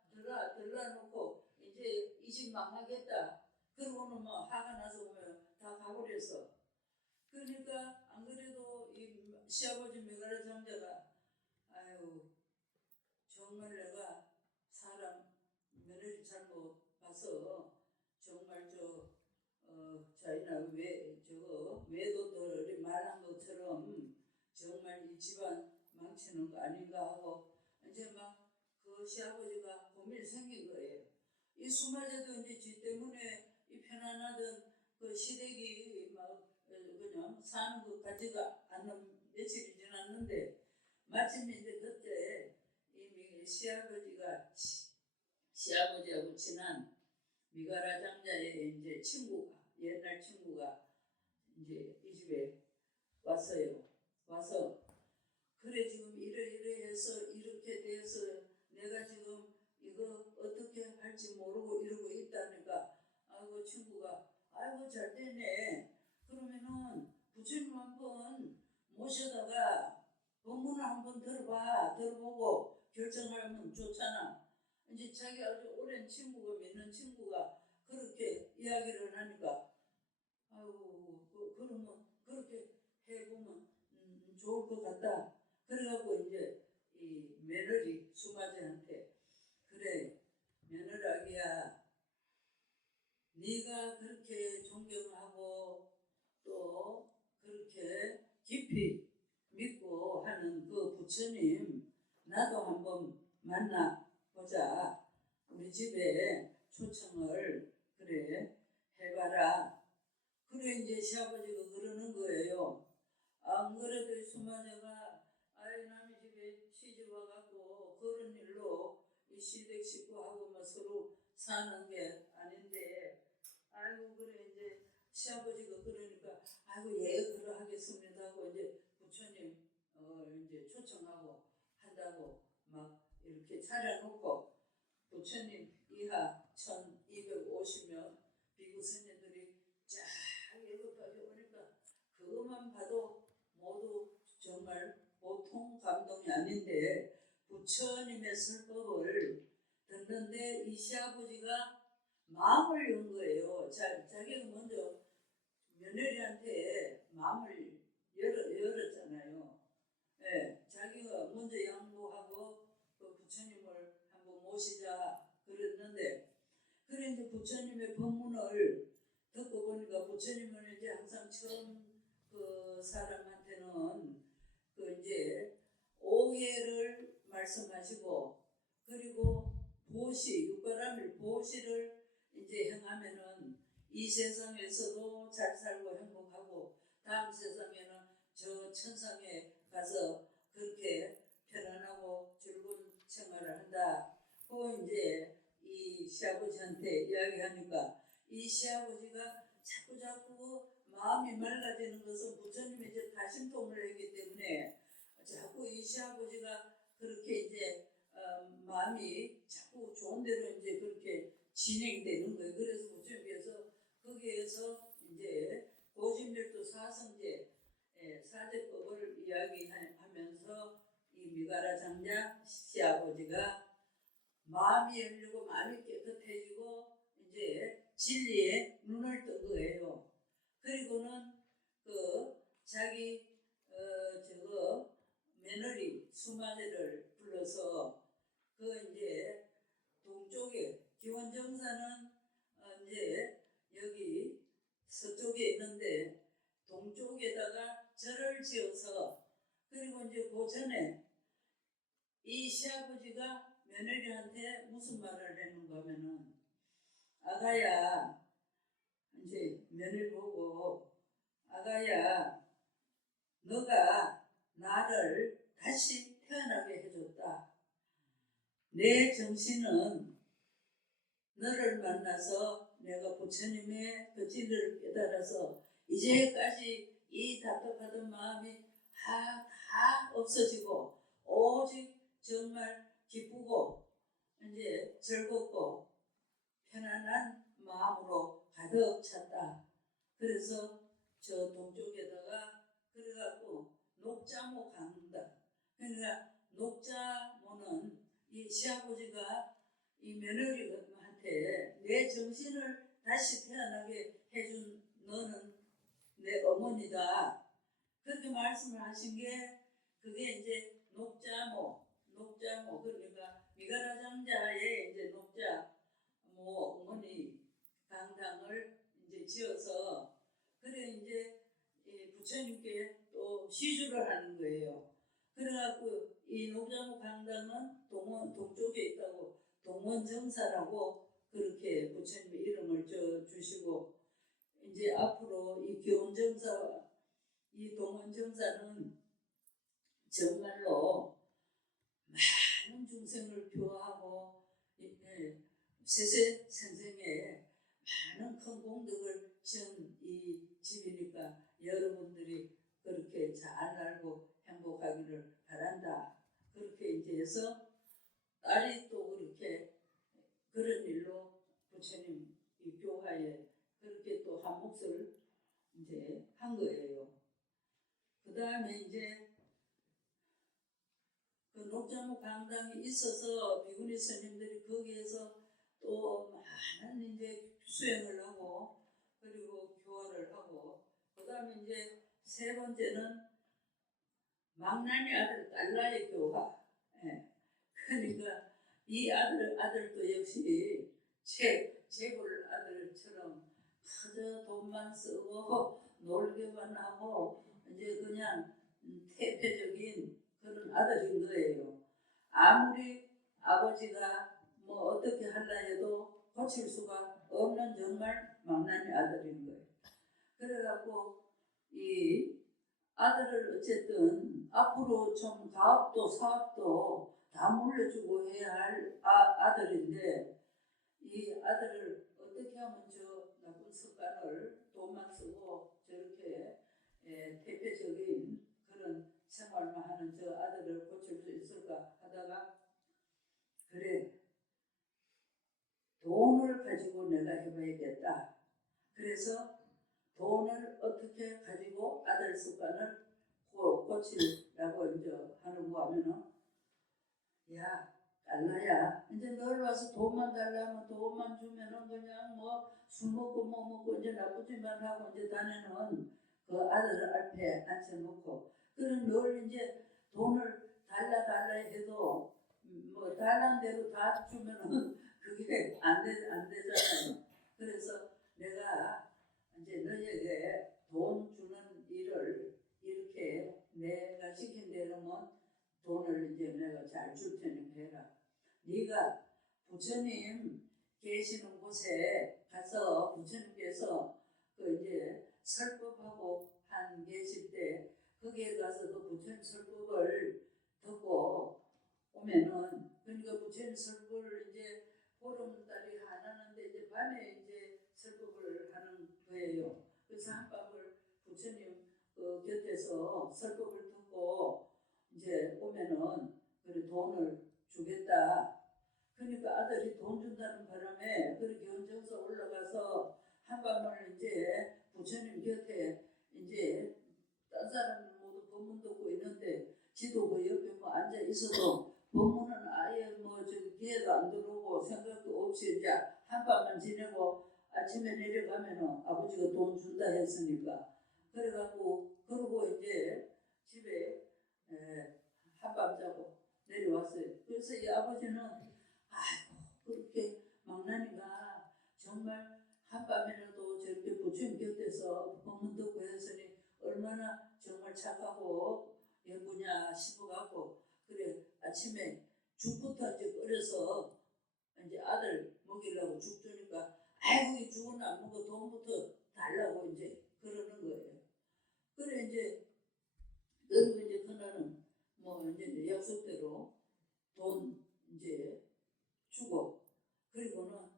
들라놓고 이제 이 집 망하겠다. 그러고는 화가 나서 보면 다 가버렸어. 그러니까 안 그래도 이 시아버지 미가라 장자가 아유 정말 내가 사람 며느리 잘못 봐서 정말 자기나 외도들이 말한 것처럼 정말 이 집안 망치는 거 아닌가 하고 이제 그 시아버지가 고민이 생긴 거예요. 이 수마제도 이제 지 때문에 이 편안하던 그 시댁이 그냥 사는 것 같지가 않은 며칠이 지났는데 마침 이제 그때 이 시아버지하고 친한 미가라 장자의 이제 옛날 친구가 이제 이 집에 왔어요. 와서 그래 지금 이래 해서 이렇게 돼서 내가 지금 이거 어떻게 할지 모르고 이러고 있다니까 아이고 친구가 아이고 잘 되네. 그러면은 부처님 한번 모셔다가 법문을 한번 들어보고 결정하면 좋잖아. 이제 자기 아주 오랜 친구가 믿는 친구가 그렇게 이야기를 하니까 아이고 그러면 그렇게 해보면 좋을 것 같다. 그래갖고 이제 이 며느리 수마제한테 그래 며느라기야 네가 그렇게 존경하고 또 그렇게 깊이 믿고 하는 그 부처님 나도 한번 만나보자. 우리 집에 초청을 그래 해봐라. 그래 이제 시아버지가 그러는 거예요. 안 그래도 수마제가 아이 남의 집에 시집 와갖고 그런 일로 이 시댁 식구하고 서로 사는 게 아닌데 아이고 그래 이제 시아버지가 그러니까 아이고 예 그러하겠습니다 하고 이제 부처님 이제 초청하고 한다고 이렇게 차려놓고 부처님 이하 1250명 비구 선녀들이 쫙 여기까지 오니까 그것만 그것만 봐도 모두 정말 보통 감동이 아닌데 부처님의 설법을 듣는데 이 시아버지가 마음을 연 거예요. 자기가 먼저 며느리한테 마음을 열었잖아요. 네, 자기가 먼저 양보하고 그 부처님을 한번 모시자 그랬는데, 그래 이제 부처님의 법문을 듣고 보니까 부처님은 이제 항상 처음 그 사람한테는 그 이제 오해를 말씀하시고, 그리고 보시 육바라밀 보시를 이제 행하면은 이 세상에서도 잘 살고 행복하고 다음 세상에는 저 천상에 가서 그렇게 편안하고 즐거운 생활을 한다. 그 이제 이 시아버지한테 이야기하니까 이 시아버지가 자꾸 마음이 맑아지는 것은 부처님이 이제 다심통을 했기 때문에 자꾸 이 시아버지가 그렇게 이제 마음이 자꾸 좋은 대로 이제 그렇게 진행되는 거예요. 그래서 부처님께서 거기에서 이제 고진멸도 사성제 사제법을 이야기하면서 이 미가라 장자 시아버지가 마음이 열리고 마음이 깨끗해지고 이제 진리에 눈을 뜬 거예요. 그리고는 그 자기 저거 며느리 수마제를 불러서 그 이제 동쪽에 기원정사는 이제 여기 서쪽에 있는데 동쪽에다가 절을 지어서, 그리고 이제 그 전에 이 시아버지가 며느리한테 무슨 말을 했는가 하면은, 아가야, 이제 며느리 보고, 아가야, 너가 나를 다시 태어나게 해줬다. 내 정신은 너를 만나서 내가 부처님의 그 진리를 깨달아서 이제까지 이 답답하던 마음이 다 없어지고 오직 정말 기쁘고 이제 즐겁고 편안한 마음으로 가득 찼다. 그래서 저 동쪽에다가 그래갖고 녹자모 강다. 그러니까 녹자모는 이 시아버지가 이 며느리한테 내 정신을 다시 태어나게 해준 너는 내 어머니다. 그렇게 말씀을 하신 게 그게 이제 녹자모 그러니까 미가라 장자의 이제 녹자모 어머니 강당을 이제 지어서 그래 이제 부처님께 또 시주를 하는 거예요. 그래갖고 이 녹자모 강당은 동쪽에 있다고 동원정사라고 그렇게 부처님의 이름을 주시고, 이제 앞으로 이 기원정사와 이 동원정사는 정말로 많은 중생을 교화하고 세세생생에 많은 큰 공덕을 지은 이 집이니까 여러분들이 그렇게 잘 알고 행복하기를 바란다. 그렇게 이제 해서 딸이 또 그렇게 그런 일로 부처님 이 교화에 그렇게 또 한 몫을 이제 한 거예요. 그 다음에 이제 그 녹자모 강당이 있어서 비구니 스님들이 거기에서 또 많은 이제 수행을 하고 그리고 교화를 하고, 그 다음에 이제 세 번째는 망나니 아들 딸라의 교화. 그러니까 이 아들도 역시 재벌 아들처럼 그저 돈만 쓰고 놀기만 하고 이제 그냥 태폐적인 그런 아들인 거예요. 아무리 아버지가 뭐 어떻게 하려 해도 고칠 수가 없는 정말 망나니 아들인 거예요. 그래갖고 이 아들을 어쨌든 앞으로 좀 가업도 사업도 다 물려주고 해야 할 아들인데, 이 아들을 어떻게 하면 저 나쁜 습관을 돈만 쓰고 저렇게 태폐적인 그런 생활만 하는 저 아들을 고칠 수 있을까 하다가, 그래 돈을 가지고 내가 해봐야겠다. 그래서 돈을 어떻게 가지고 아들을 아들 습관을 고치라고 이제 하는 거 하면은 야 달라야 이제 널 와서 돈만 달라면 돈만 주면은 그냥 뭐 술 먹고 뭐 먹고 이제 나쁘지만 하고 이제 다네는 그 아들을 앞에 앉혀놓고 그런 널 이제 돈을 달라 해도 뭐 달란 대로 다 주면은 그게 안 되잖아요. 그래서 내가 이제 너에게 돈 주는 일을 이렇게 내가 시킨 대로면 돈을 이제 내가 잘 줄 테니까 해라. 네가 부처님 계시는 곳에 가서 부처님께서 그 이제 설법하고 한 계실 때 거기에 가서 그 부처님 설법을 듣고 오면은 그러니까 부처님 설법을 이제 보름달이 하나는데 이제 밤에 이제 설법을 하는 거예요. 그래서 한밤을 부처님 곁에서 설법을 듣고 이제 오면은 그래 돈을 주겠다. 그러니까 아들이 돈 준다는 바람에 그렇게 견정서 올라가서 한밤을 이제 부처님 곁에 이제 딴 사람들 모두 법문 듣고 있는데 지도 그 옆에 뭐 앉아 있어도 법문은 아예 뭐 저기 귀에도 안 들어오고 생각도 없이 이제 한밤만 지내고 아침에 내려가면은 아버지가 돈 준다 했으니까 그래갖고 그러고 이제 집에 한밤 자고 내려왔어요. 그래서 이 아버지는 아이고 그렇게 망나니가 정말 한밤이라도 저렇게 부처님 곁에서 법문 듣고 했으니 얼마나 정말 착하고 예쁘냐 싶어갖고 그래 아침에 죽부터 이제 끓여서 이제 아들 먹이려고 죽 주니까 아이고 이 죽은 안 먹어 돈부터 달라고 이제 그러는 거예요. 그래 이제 그리고 이제 그날은 뭐 이제 약속대로 돈 이제 주고 그리고는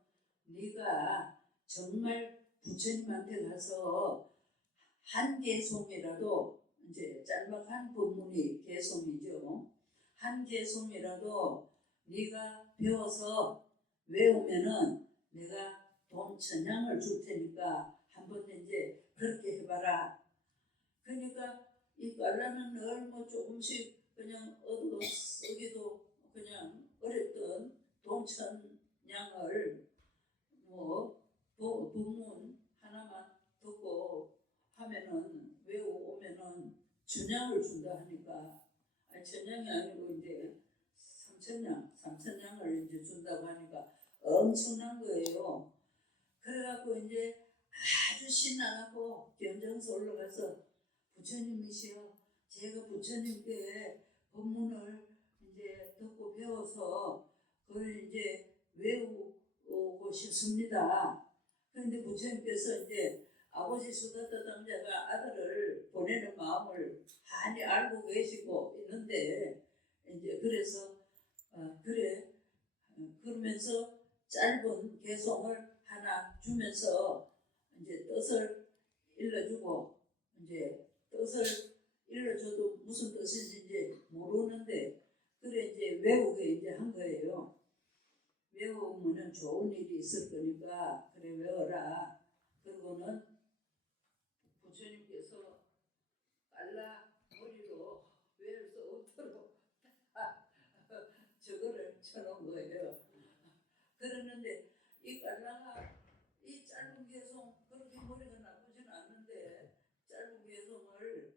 네가 정말 부처님한테 가서 한 개송이라도 이제 짤막한 법문이 개송이죠. 한 개송이라도 네가 배워서 외우면은 내가 돈 1000냥을 줄 테니까 한번 이제 그렇게 해봐라. 그러니까 이 깔라는 늘 뭐 조금씩 그냥 얻어 쓰기도 그냥 어렸던 돈 1000냥을 뭐 법문 하나만 듣고 하면은 외우오면은 1000냥을 준다 하니까 아니 1000냥이 아니고 이제 3000냥을 이제 준다고 하니까 엄청난 거예요. 그래갖고 이제 아주 신나갖고 견정서 올라가서 부처님이시여 제가 부처님께 법문을 이제 듣고 배워서 그걸 이제 외우고 싶습니다. 그런데 부처님께서 이제 아버지 수다타 당자가 아들을 보내는 마음을 많이 알고 계시고 있는데 이제 그래서 그래 그러면서 짧은 개송을 하나 주면서 이제 뜻을 일러주고 이제 뜻을 일러줘도 무슨 뜻인지 이제 모르는데 그래 이제 외우게 이제 한 거예요. 외우면은 좋은 일이 있을 거니까 그래 외워라. 그리고는 부처님께서 깔라 머리로 외울 수 없도록 저거를 쳐놓은 거예요. 그러는데 이 깔라가 이 짧은 개송 그렇게 머리가 나쁘진 않는데 짧은 개송을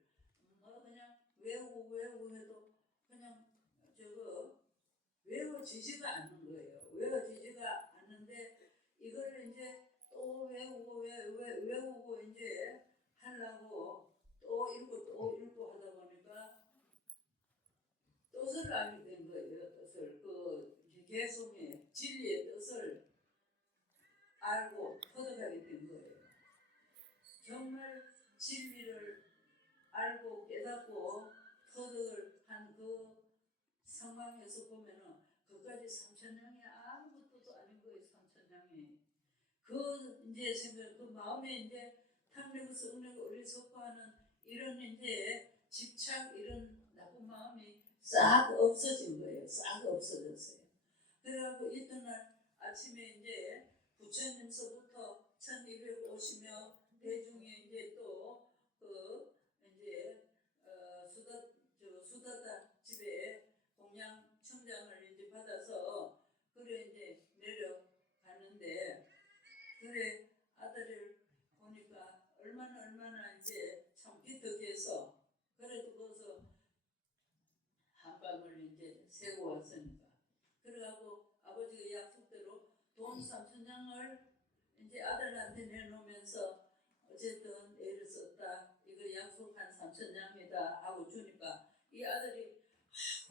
뭐 그냥 외우고 해도 그냥 저거 외워지지가 않는 거예요. 외워지지가 않는데 이걸 이제 또 외우고 이제 하려고 또 읽고 하다 보니까 뜻을 알게 된 거예요. 뜻을 그 개송의 진리의 뜻을 알고 터득하게 된 거예요. 정말 진리를 알고 깨닫고 터득을 한 그 상황에서 보면은 그까지 3000냥이 아무것도 아닌 거예요. 3000냥이 그 이제 생각 그 마음에 이제 탐내고서 은혜고 어리석어하는 이런 이제 집착 이런 나쁜 마음이 싹 없어진 거예요. 싹 없어졌어요. 그래갖고 이튿날 아침에 이제 부처님서부터 1250명 대중에 이제 또 그 이제 얼마나 이제 참 기특해서 그래도 거기서 한밤을 이제 새고 왔으니까 그래갖고 아버지가 약속대로 돈 3천냥을 이제 아들한테 내놓으면서 어쨌든 애를 썼다 이거 약속한 3천냥이다 하고 주니까 이 아들이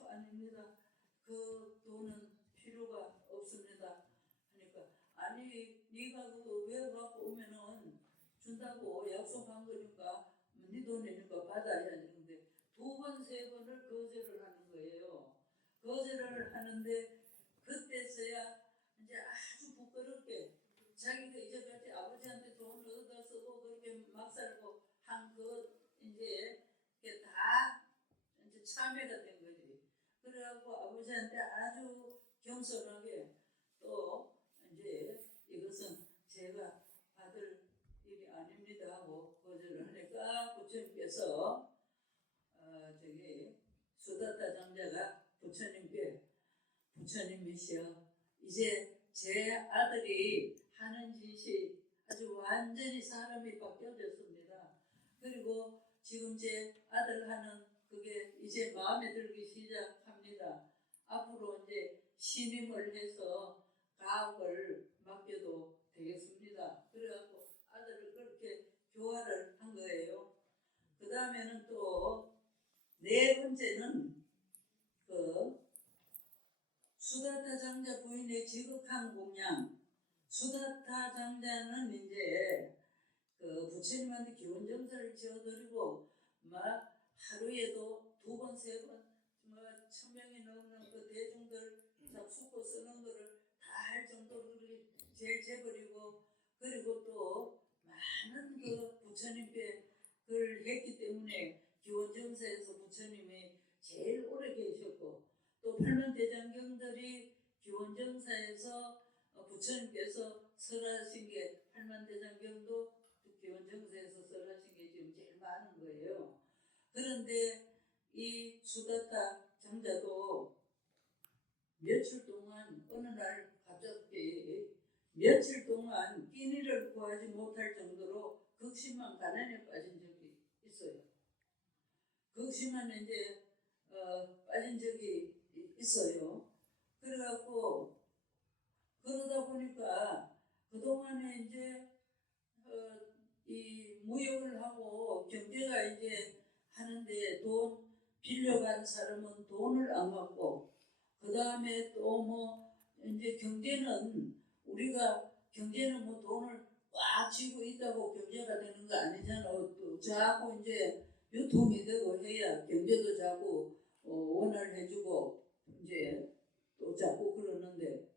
아닙니다. 그 돈은 필요가 없습니다. 하니까 아니 네가 그거 왜 갖고 오면은 준다고 약속한 거니까 네 돈이니까 받아야 되는데 두 번 세 번을 거절을 하는 거예요. 거절을 하는데 그때서야 이제 아주 부끄럽게 자기가 이제까지 아버지한테 돈 얻어 쓰고 그렇게 막 살고 한 그 이제 이게 다 이제 참회가 된 거지. 그래갖고 아버지한테 아주 겸손하게 또 이제 이것은 제가 받을 일이 아닙니다 하고 거절을 하니까 부처님께서 저기 수다타 장자가 부처님이시여 이제 제 아들이 하는 짓이 아주 완전히 사람이 바뀌어졌습니다. 그리고 지금 제 아들 하는 그게 이제 마음에 들기 시작합니다. 앞으로 이제 신임을 해서 가업을 맡겨도 되겠습니다. 그래갖고 아들을 그렇게 교화를 한 거예요. 그 다음에는 또 네 번째는 그 수다타 장자 부인의 지극한 공양. 수다타 장자는 이제 그 부처님한테 기원정사를 지어드리고 막 하루에도 두 번, 세 번, 뭐 1000명이 넘는 그 대중들 숙고 쓰는 거를 다 할 정도로 제일 재버리고 그리고 또 많은 그 부처님께 그걸 했기 때문에 기원정사에서 부처님이 제일 오래 계셨고 또 팔만대장경들이 기원정사에서 부처님께서 설하신 게 팔만대장경도 기원정사에서 설하신 게 지금 제일 많은 거예요. 그런데 이 수다타 장자도 며칠 동안 어느 날 갑자기 며칠 동안 끼니를 구하지 못할 정도로 극심한 가난에 빠진 적이 있어요. 극심한 이제 빠진 적이 있어요. 그래갖고 그러다 보니까 그동안에 이제 이 무역을 하고 경제가 이제 하는데 돈 빌려간 사람은 돈을 안 갚고 그 다음에 또 뭐 이제 경제는 우리가 경제는 뭐 돈을 꽉 쥐고 있다고 경제가 되는 거 아니잖아. 또 자꾸 이제 유통이 되고 해야 경제도 자꾸 원활해지고 이제 또 자꾸 그러는데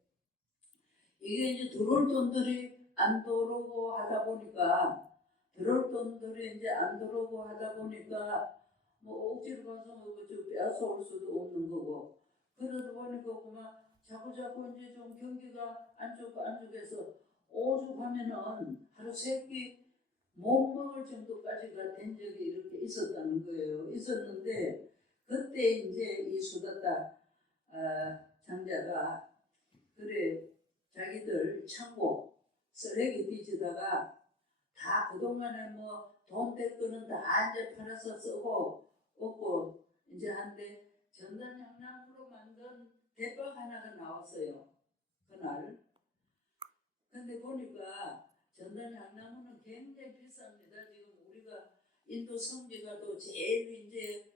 이게 이제 들어올 돈들이 안 들어오고 하다 보니까 들어올 돈들이 이제 안 들어오고 하다 보니까 뭐 억지로 가서 뭐 빼앗아올 수도 없는 거고 그러다 보니까 그만 자꾸 이제 좀 경기가 안쪽에서 오죽하면은 하루 세 끼 못 먹을 정도까지가 된 적이 이렇게 있었다는 거예요. 있었는데 그때 이제 이 수다타 장자가 그래 자기들 창고 쓰레기 뒤지다가 다 그동안에 뭐 돈 될 거는 다 이제 팔아서 쓰고 없고 이제 한데 전단향나무로 만든 대박 하나가 나왔어요. 그날. 근데 보니까 전단향나무는 굉장히 비쌉니다. 지금 우리가 인도 성지가도 제일 이제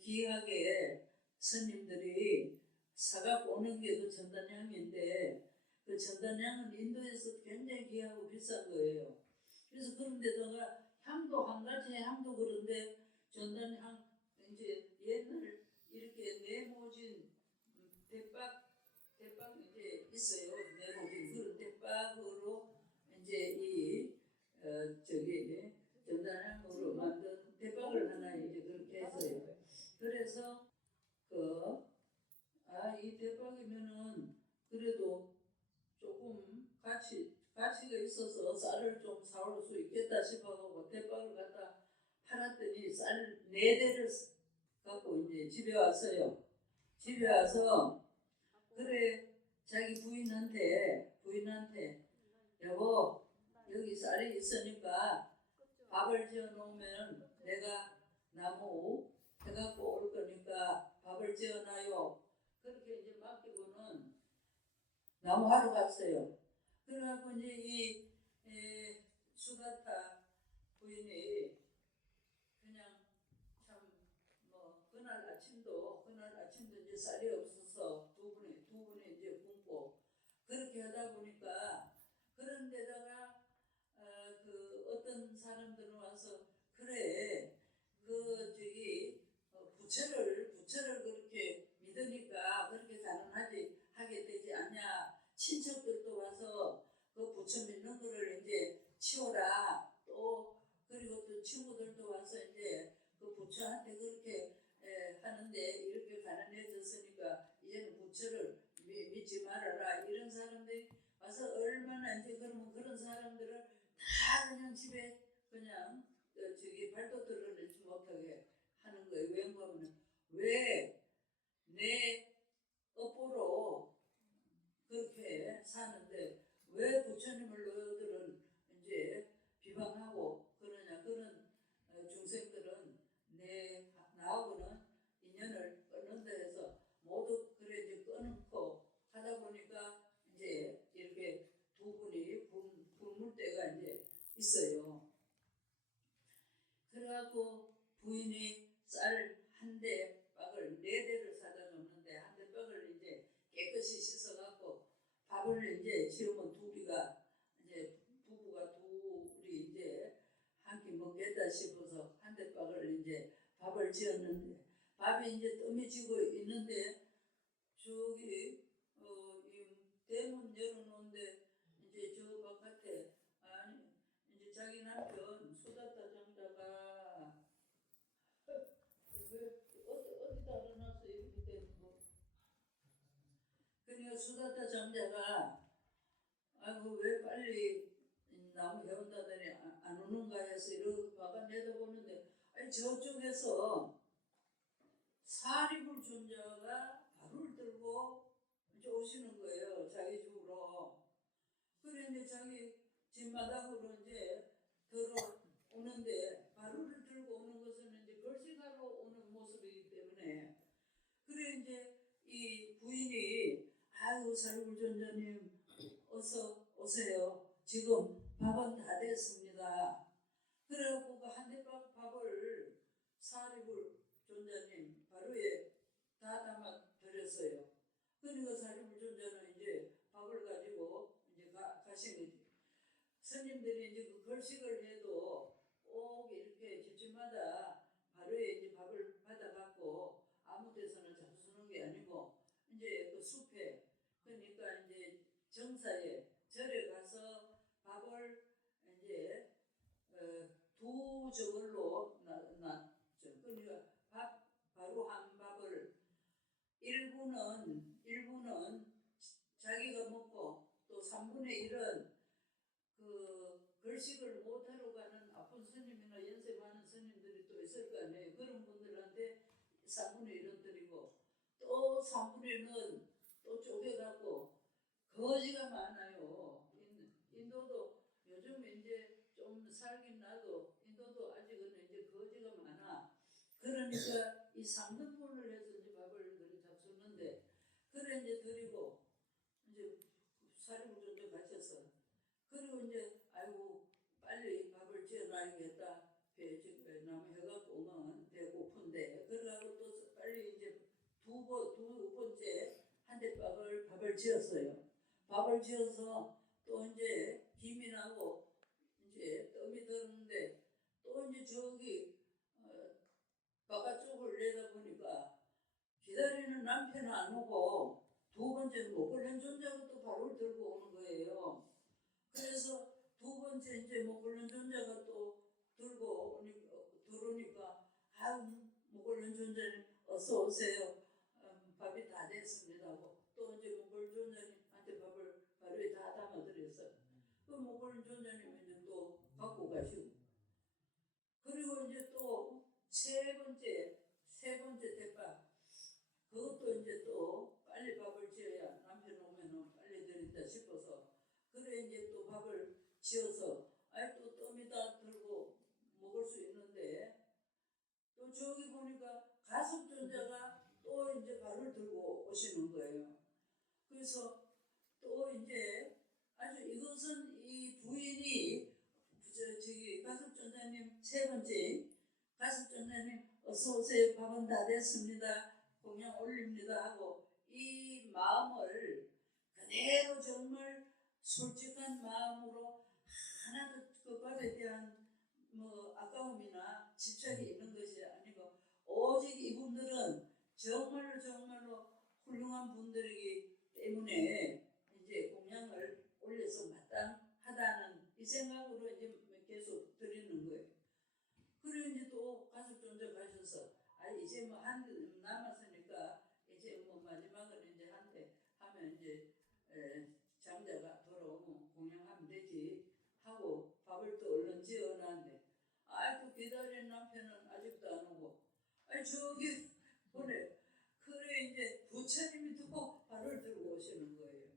귀하게 스님들이 사갖고 오는 게 그 전단향인데 그 전단향은 인도에서 굉장히 귀하고 비싼 거예요. 그래서 그런데다가 향도 한 가지 향도 그런데 전단향 이제 옛날 이렇게 네모진 대박 이제 있어요. 네모진 그런 대박으로 이제 이 저기 전단향으로 만든 대박을 하나 이제 그렇게 했어요. 그래서 이 대박이면은 그래도 조금 가치가 있어서 쌀을 좀 사올 수 있겠다 싶어서 대박을 갖다 팔았더니 쌀 4대를 갖고 이제 집에 왔어요. 집에 와서 그래 자기 부인한테 여보 여기 쌀이 있으니까 밥을 지어 놓으면 내가 나무 해갖고 올 거니까 밥을 지어놔요. 그렇게 이제 맡기고는 나무 하러 갔어요. 그래갖고 이제 이 수다타 부인이 그냥 참 뭐 그날 아침도 이제 쌀이 없어서 두 분이 이제 굶고 그렇게 하다 보니까 그런 데다가 그 어떤 사람들은 와서 그래 그 저기 부처를 그렇게 믿으니까 그렇게 하게 되지 않냐. 친척들도 와서 그 부처 믿는 거를 이제 치워라. 또 그리고 또 친구들도 와서 이제 그 부처한테 그렇게 하는데 이렇게 가난해졌으니까 이제는 부처를 믿지 말아라. 이런 사람들이 와서 얼마나 이제 그러면 그런 사람들을 다 그냥 집에 그냥 저기 발도 드러내지 못하게 하는 거예요. 왜 내 업보로 그렇게 사는데 왜 부처님을 너희들은 이제 비방하고 그러냐. 그런 중생들은 나하고는 인연을 끊는다 해서 모두 그래 이제 끊고 하다 보니까 이제 이렇게 두 분이 굶을 때가 이제 있어요. 그래갖고 부인이 쌀 한 대 빡을 4대를 사다 줬는데 한 대 빡을 이제 깨끗이 씻어갖고 밥을 이제 지으면 부부가 둘이 이제 한 끼 먹겠다 싶어서 한 대 빡을 이제 밥을 지었는데 밥이 이제 뜸이 지고 있는데 저기 이 대문 열어놓은데 이제 저 바깥에 아니 이제 자기 남편 수다타 장자가 어디다 알아놨어 이렇게 되는 거. 그러니까 수다타 장자가 아이고 왜 빨리 나무 해온다더니 안 오는가 해서 이렇게 바깥 내다보는데 아니 저쪽에서 사리불 존자가 발을 들고 이제 오시는 거예요. 자기 집으로. 그래 이제 자기 집마당으로 이제 들어오는데 발을 들고 오는 것은 이제 걸식하러 오는 모습이기 때문에 그래 이제 이 부인이 아이고 사리불 존자님 어서 오세요. 지금 밥은 다 됐습니다. 그래갖고 그 한 대밥 밥을 사리불 존자님 바로에 다 담아 드렸어요. 그러니까 사리불 존자는 이제 밥을 가지고 이제 가신 거지. 스님들이 이제 그 걸식을 해도 꼭 이렇게 집집마다 바로에 이제 밥을 받아갖고 아무 데서나 잡수는 게 아니고 이제 그 숲에 그러니까 이제 정사에 절에 가서 밥을 이제 두 저걸로 그러니까 바로 한 밥을 일부는 자기가 먹고 또 3분의 1은 그 걸식을 못하러 가는 아픈 스님이나 연세 많은 스님들이 또 있을 거 아니에요. 그런 분들한테 3분의 1은 드리고 또 3분의 1은 또 쪼개갖고 거지가 많아요. 인도도 요즘 이제 좀 살긴 나도 인도도 아직은 이제 거지가 많아. 그러니까 이 3등분을 해서 이제 밥을 잡수는데 그래 이제 드리고 이제 사리불 존자 가셔서 그리고 이제 아이고 빨리 밥을 지어놔야겠다. 나무 해갖고 오면 배고픈데 그러고 또 빨리 이제 두 번째 한 대 밥을 지었어요. 밥을 지어서 또 이제 김이 나고 이제 뜸이 들었는데 또 이제 저기 바깥쪽을 내다보니까 기다리는 남편은 안 오고 두 번째는 목걸이는 존자가 또 밥을 들고 오는 거예요. 그래서 두 번째 이제 목걸이는 존자가 또 들어오니까 아유 목걸이는 존자님 어서 오세요. 밥이 다 됐습니다 하고 또 이제 목걸이 존자님한테 밥을 바로에 다 담아드렸어요. 그 목걸이 존자님이 이제 또 갖고 가시고 그리고 이제 또 세 번째 대밥 그것도 이제 또 빨리 밥을 지어야 남편 오면은 빨리 드린다 싶어서 그래 이제 또 밥을 지어서 아이 또 뜸이 다 들고 오시는 거예요. 그래서 또 이제 아주 이것은 이 부인이 저기 가섭전자님 세 번째 가섭전자님 어서 오세요. 밥은 다 됐습니다. 공양 올립니다 하고 이 마음을 그대로 정말 솔직한 마음으로 하나도 그 밥에 대한 뭐 아까움이나 집착이 있는 것이 아니고 오직 이분들은 정말로 훌륭한 분들이기 때문에 이제 공양을 올려서 마땅하다는 이 생각으로 이제 계속 드리는 거예요. 그리고 이제 또 가족존재 가셔서 이제 뭐 한 남았으니까 이제 뭐 마지막으로 이제 한대 하면 이제 장자가 돌아오면 공양하면 되지 하고 밥을 또 얼른 지어놨는데 또 기다린 남편은 아직도 안 오고 저기 보내. 그래 이제 부처님이 또 발을 들고 오시는 거예요.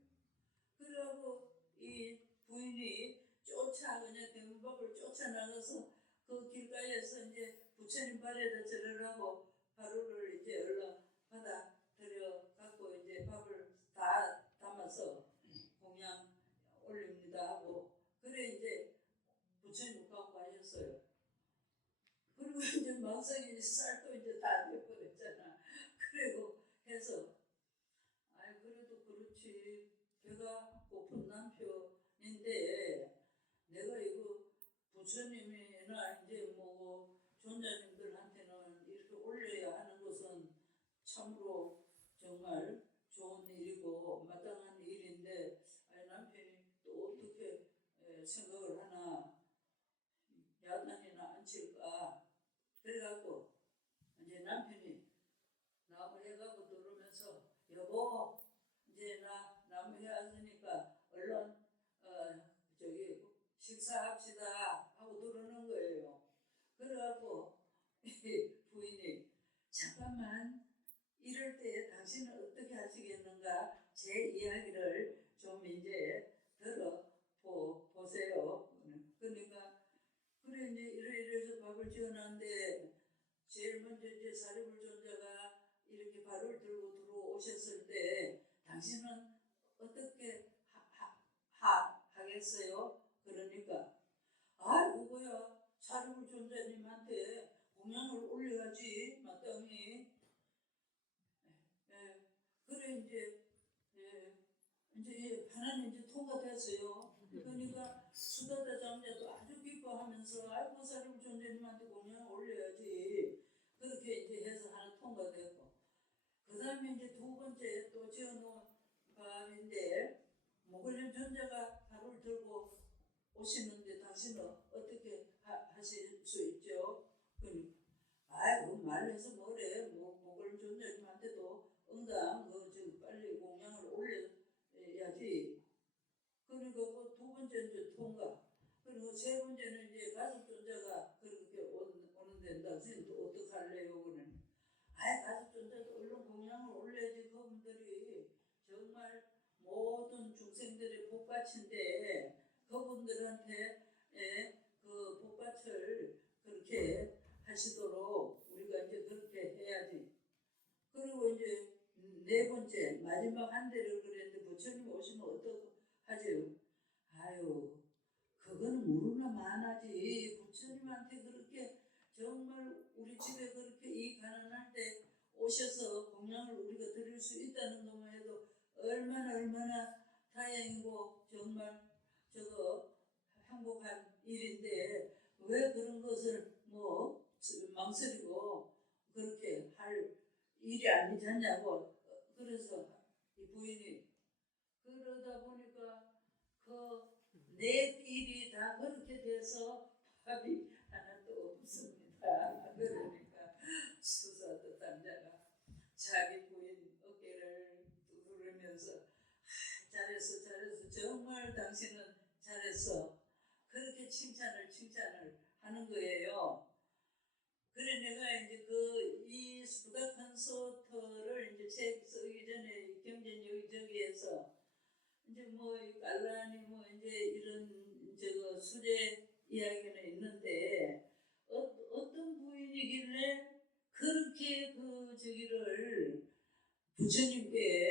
그러고 이 부인이 그냥 대문밥을 쫓아나가서 그 길가에서 이제 부처님 발에다 절을 하고 바루를 이제 얼른 받아 들여 갖고 이제 밥을 다 담아서 공양 올립니다 하고 그래 이제 부처님 갖고 하셨어요. 그리고 이제 망상이 쌀도 이제 다 돼버렸잖아. 그리고 해서 그래도 그렇지 배가 고픈 남편인데 내가 이거 부처님이나 이제 뭐 존자님들한테는 이렇게 올려야 하는 것은 참으로 정말 좋은 일이고 마땅한 일인데 남편이 또 어떻게 생각을 하나 야단이나 안 칠까 그래갖고 이제 남편이 나무 해가고 들으면서 여보 이제 나 나무 해 왔으니까 얼른 저기 식사합시다 하고 들어오는 거예요. 그래갖고 부인이 잠깐만 이럴 때 당신은 어떻게 하시겠는가 제 이야기를 좀 이제 들어보세요. 그러니까 그래 이제 이래서 밥을 지어놨는데 제일 먼저 이제 사리불존자가 이렇게 발을 들고 들어오셨을 때 당신은 어떻게 하겠어요? 그러니까 그거야 사리불존자님한테 공양을 올려야지 마땅히. 그래 이제 하나님 이제 통과됐어요. 그러니까 수다다 장자도 아주 기뻐하면서 아이고 사리불존자님한테 공양을 올려야지 그렇게 이제 해서 하나 통과됐고 그 다음에 이제 두 번째 또 지어놓은 밥인데 모글림 존자가 밥을 들고 오시는데 당신은 어떻게 하실 수 있죠? 그러니까 말해서 뭐래 모글림 존자님한테도 응당 빨리 공양을 올려야지. 그러니까 그 두 번째 이제 통과. 그리고 세 번째는 이제 가족 존재가 그렇게 오는 데는 당신 또 어떻게 할래요? 그러니 가족 존재도 얼른 공양을 올려야지. 그분들이 정말 모든 중생들의 복받친데 그분들한테 그 복받을 그렇게 하시도록 우리가 이제 그렇게 해야지. 그리고 이제 네 번째 마지막 한 대를 그랬는데 부처님 오시면 어떡하죠? 그거는 무르나 만하지. 부처님한테 그렇게 정말 우리 집에 그렇게 이 가난할 때 오셔서 공양을 우리가 드릴 수 있다는 것만 해도 얼마나 다행이고 정말 저거 행복한 일인데 왜 그런 것을 뭐 망설이고 그렇게 할 일이 아니지 않냐고. 그래서 이 부인이 그러다 보니까 그 내 일이 다 그렇게 돼서 밥이 하나도 없습니다. 그러니까 수사도 당자가 자기 부인 어깨를 두드리면서 잘했어 정말 당신은 잘했어 그렇게 칭찬을 하는 거예요. 그래 내가 이제 이 수다콘서트를 이제 책 쓰기 전에 경전 여기저기에서 이제 뭐 깔라니 뭐 이제 이런 저거 수제 이야기는 있는데 어떤 부인이길래 그렇게 저기를 부처님께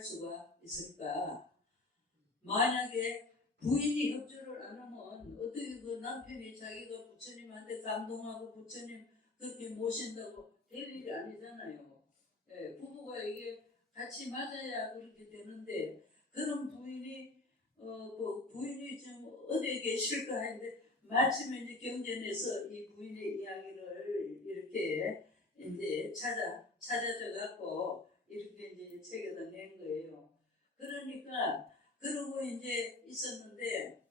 할 수가 있을까? 만약에 부인이 협조를 안 하면 어떻게 그 남편이 자기가 부처님한테 감동하고 부처님 그렇게 모신다고 될 일이 아니잖아요. 예, 부부가 이게 같이 맞아야 그렇게 되는데 그런 부인이 그 부인이 지금 어디에 계실까 했는데 마침 이제 경전에서 이 부인의 이야기를 이렇게 이제 찾아져 갖고 이렇게 이제 책에다 낸 거예요. 그러니까 그러고 이제 있었는데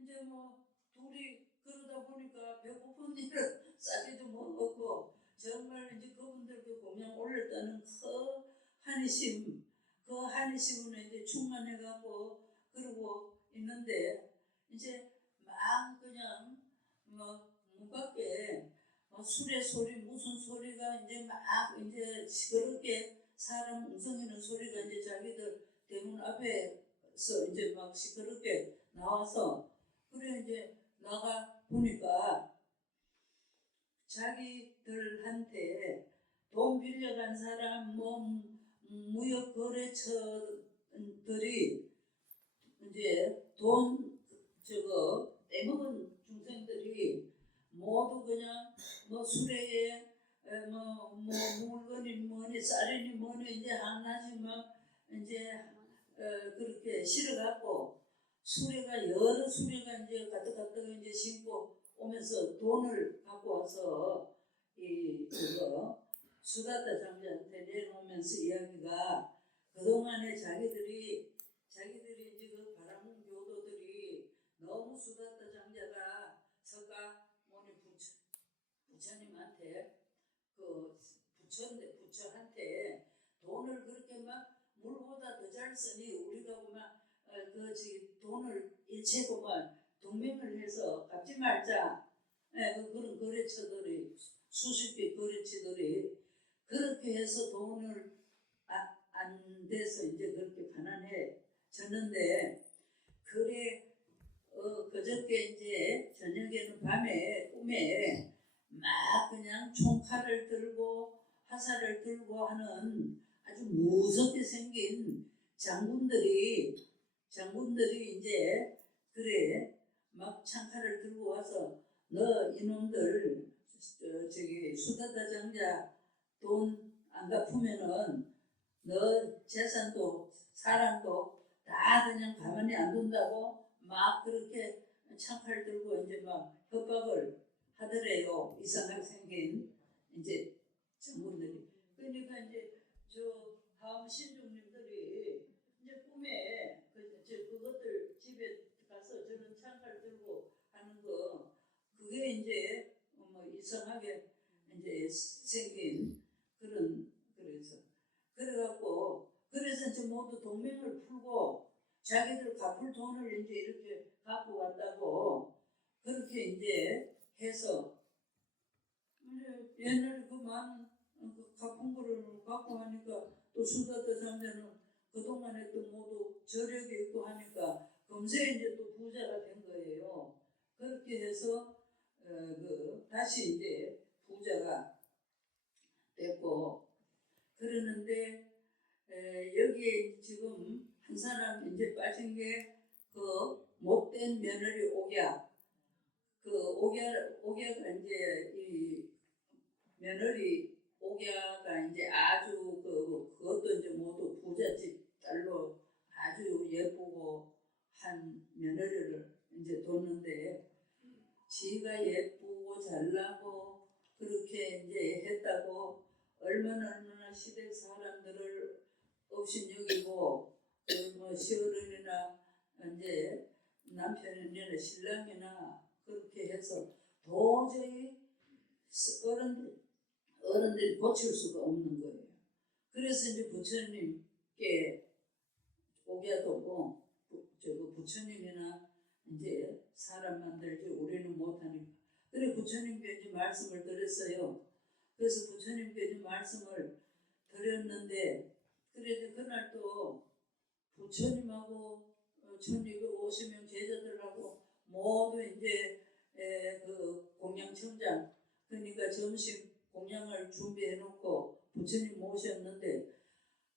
이제 뭐 둘이 그러다 보니까 배고픈 일을 싸게도 먹었고 정말 이제 그분들도 공양 올렸다는 그 한의심 그 한의심은 이제 충만해갖고 그러고 있는데 이제 막 그냥 뭐 문 밖에 술의 소리 무슨 소리가 이제 막 이제 시끄럽게 사람 웅성이는 소리가 이제 자기들 대문 앞에서 이제 막 시끄럽게 나와서 그래 이제 나가 보니까 자기들한테 돈 빌려간 사람 뭐 무역 거래처들이 이제 돈 저거 떼먹은 중생들이 모두 그냥 뭐 수레에 뭐 물건이 뭐니 쌀이니 뭐니 이제 하나씩 막 이제 그렇게 실어갖고 수레가 여러 수레가 이제 가득가득 이제 신고 오면서 돈을 갖고 와서 이 그거 수다타 장자한테 내놓으면서 이야기가 그동안에 자기들이 이제 그 바라문 교도들이 너무 수다타 장자가 서가 뭐니 부처님한테 그 부처한테 돈을 그렇게 막 물보다 더 잘 쓰니 우리가 보면 그 저기 돈을 일체 보면 동맹을 해서 갚지 말자. 그런 거래처들이 수십 개 거래처들이 그렇게 해서 돈을 안 돼서 이제 그렇게 가난해졌는데 그래 그저께 이제 저녁에는 밤에 꿈에 막 그냥 총칼을 들고 화살을 들고 하는 아주 무섭게 생긴 장군들이 이제 그래 막 창칼을 들고 와서 너 이놈들 저기 수다타 장자 돈 안 갚으면은 너 재산도 사람도 다 그냥 가만히 안 둔다고 막 그렇게 창칼 들고 이제 막 협박을 하더래요. 이상하게 생긴 이제 장군들이. 그러니까 이제 저 하암 신중님들이 이제 꿈에 그것들 집에 가서 저런 창칼 들고 하는 거 그게 이제 뭐 이상하게 이제 생긴 그래서 이제 모두 동맹을 풀고 자기들 갚을 돈을 이제 이렇게 갖고 왔다고 그렇게 이제 해서 이제 옛날에 그 많은 그 갚은 거를 갖고 하니까 또 수다타 장자는 그동안에 또 모두 저력이 있고 하니까 금세 이제 또 부자가 된 거예요. 그렇게 해서 다시 이제 부자가 됐고 그러는데 여기에 지금 한 사람 이제 빠진 게 그 못된 며느리 옥야 옥야가 이제 이 며느리 옥야가 이제 아주 그것도 이제 모두 부잣집 딸로 아주 예쁘고 한 며느리를 이제 뒀는데 지가 예쁘고 잘나고 그렇게 이제 했다고 얼마나 시댁 사람들을 업신여기고 뭐 시어른이나 이제 남편이나 신랑이나 그렇게 해서 도저히 어른들이 고칠 수가 없는 거예요. 그래서 이제 부처님께 오게하고 부처님이나 이제 사람 만들지 우리는 못하니까 그래 부처님께 이제 말씀을 드렸어요. 그래서 부처님께 이제 말씀을 드렸는데 그래도 그날 또 부처님하고 1250명 제자들하고 모두 이제 그 공양청장 그러니까 점심 공양을 준비해 놓고 부처님 모셨는데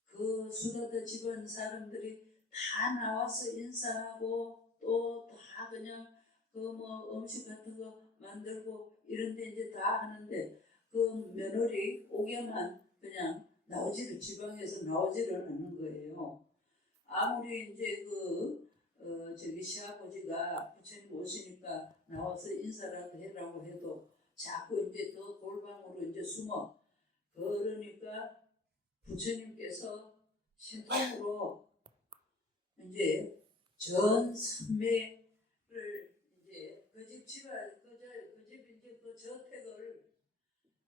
그 수다다 집안 사람들이 다 나와서 인사하고 또 다 그냥 그 뭐 음식 같은 거 만들고 이런데 이제 다 하는데 그 며느리 옥야만 그냥 지방에서 나오지를 않는 거예요. 아무리 이제 저기 시아버지가 부처님 오시니까 나와서 인사라도 해라고 해도 자꾸 이제 더 골방으로 이제 숨어. 그러니까 부처님께서 신통으로 이제 전 삼매를 이제 그 집 집안 그 집 이제 그 저택을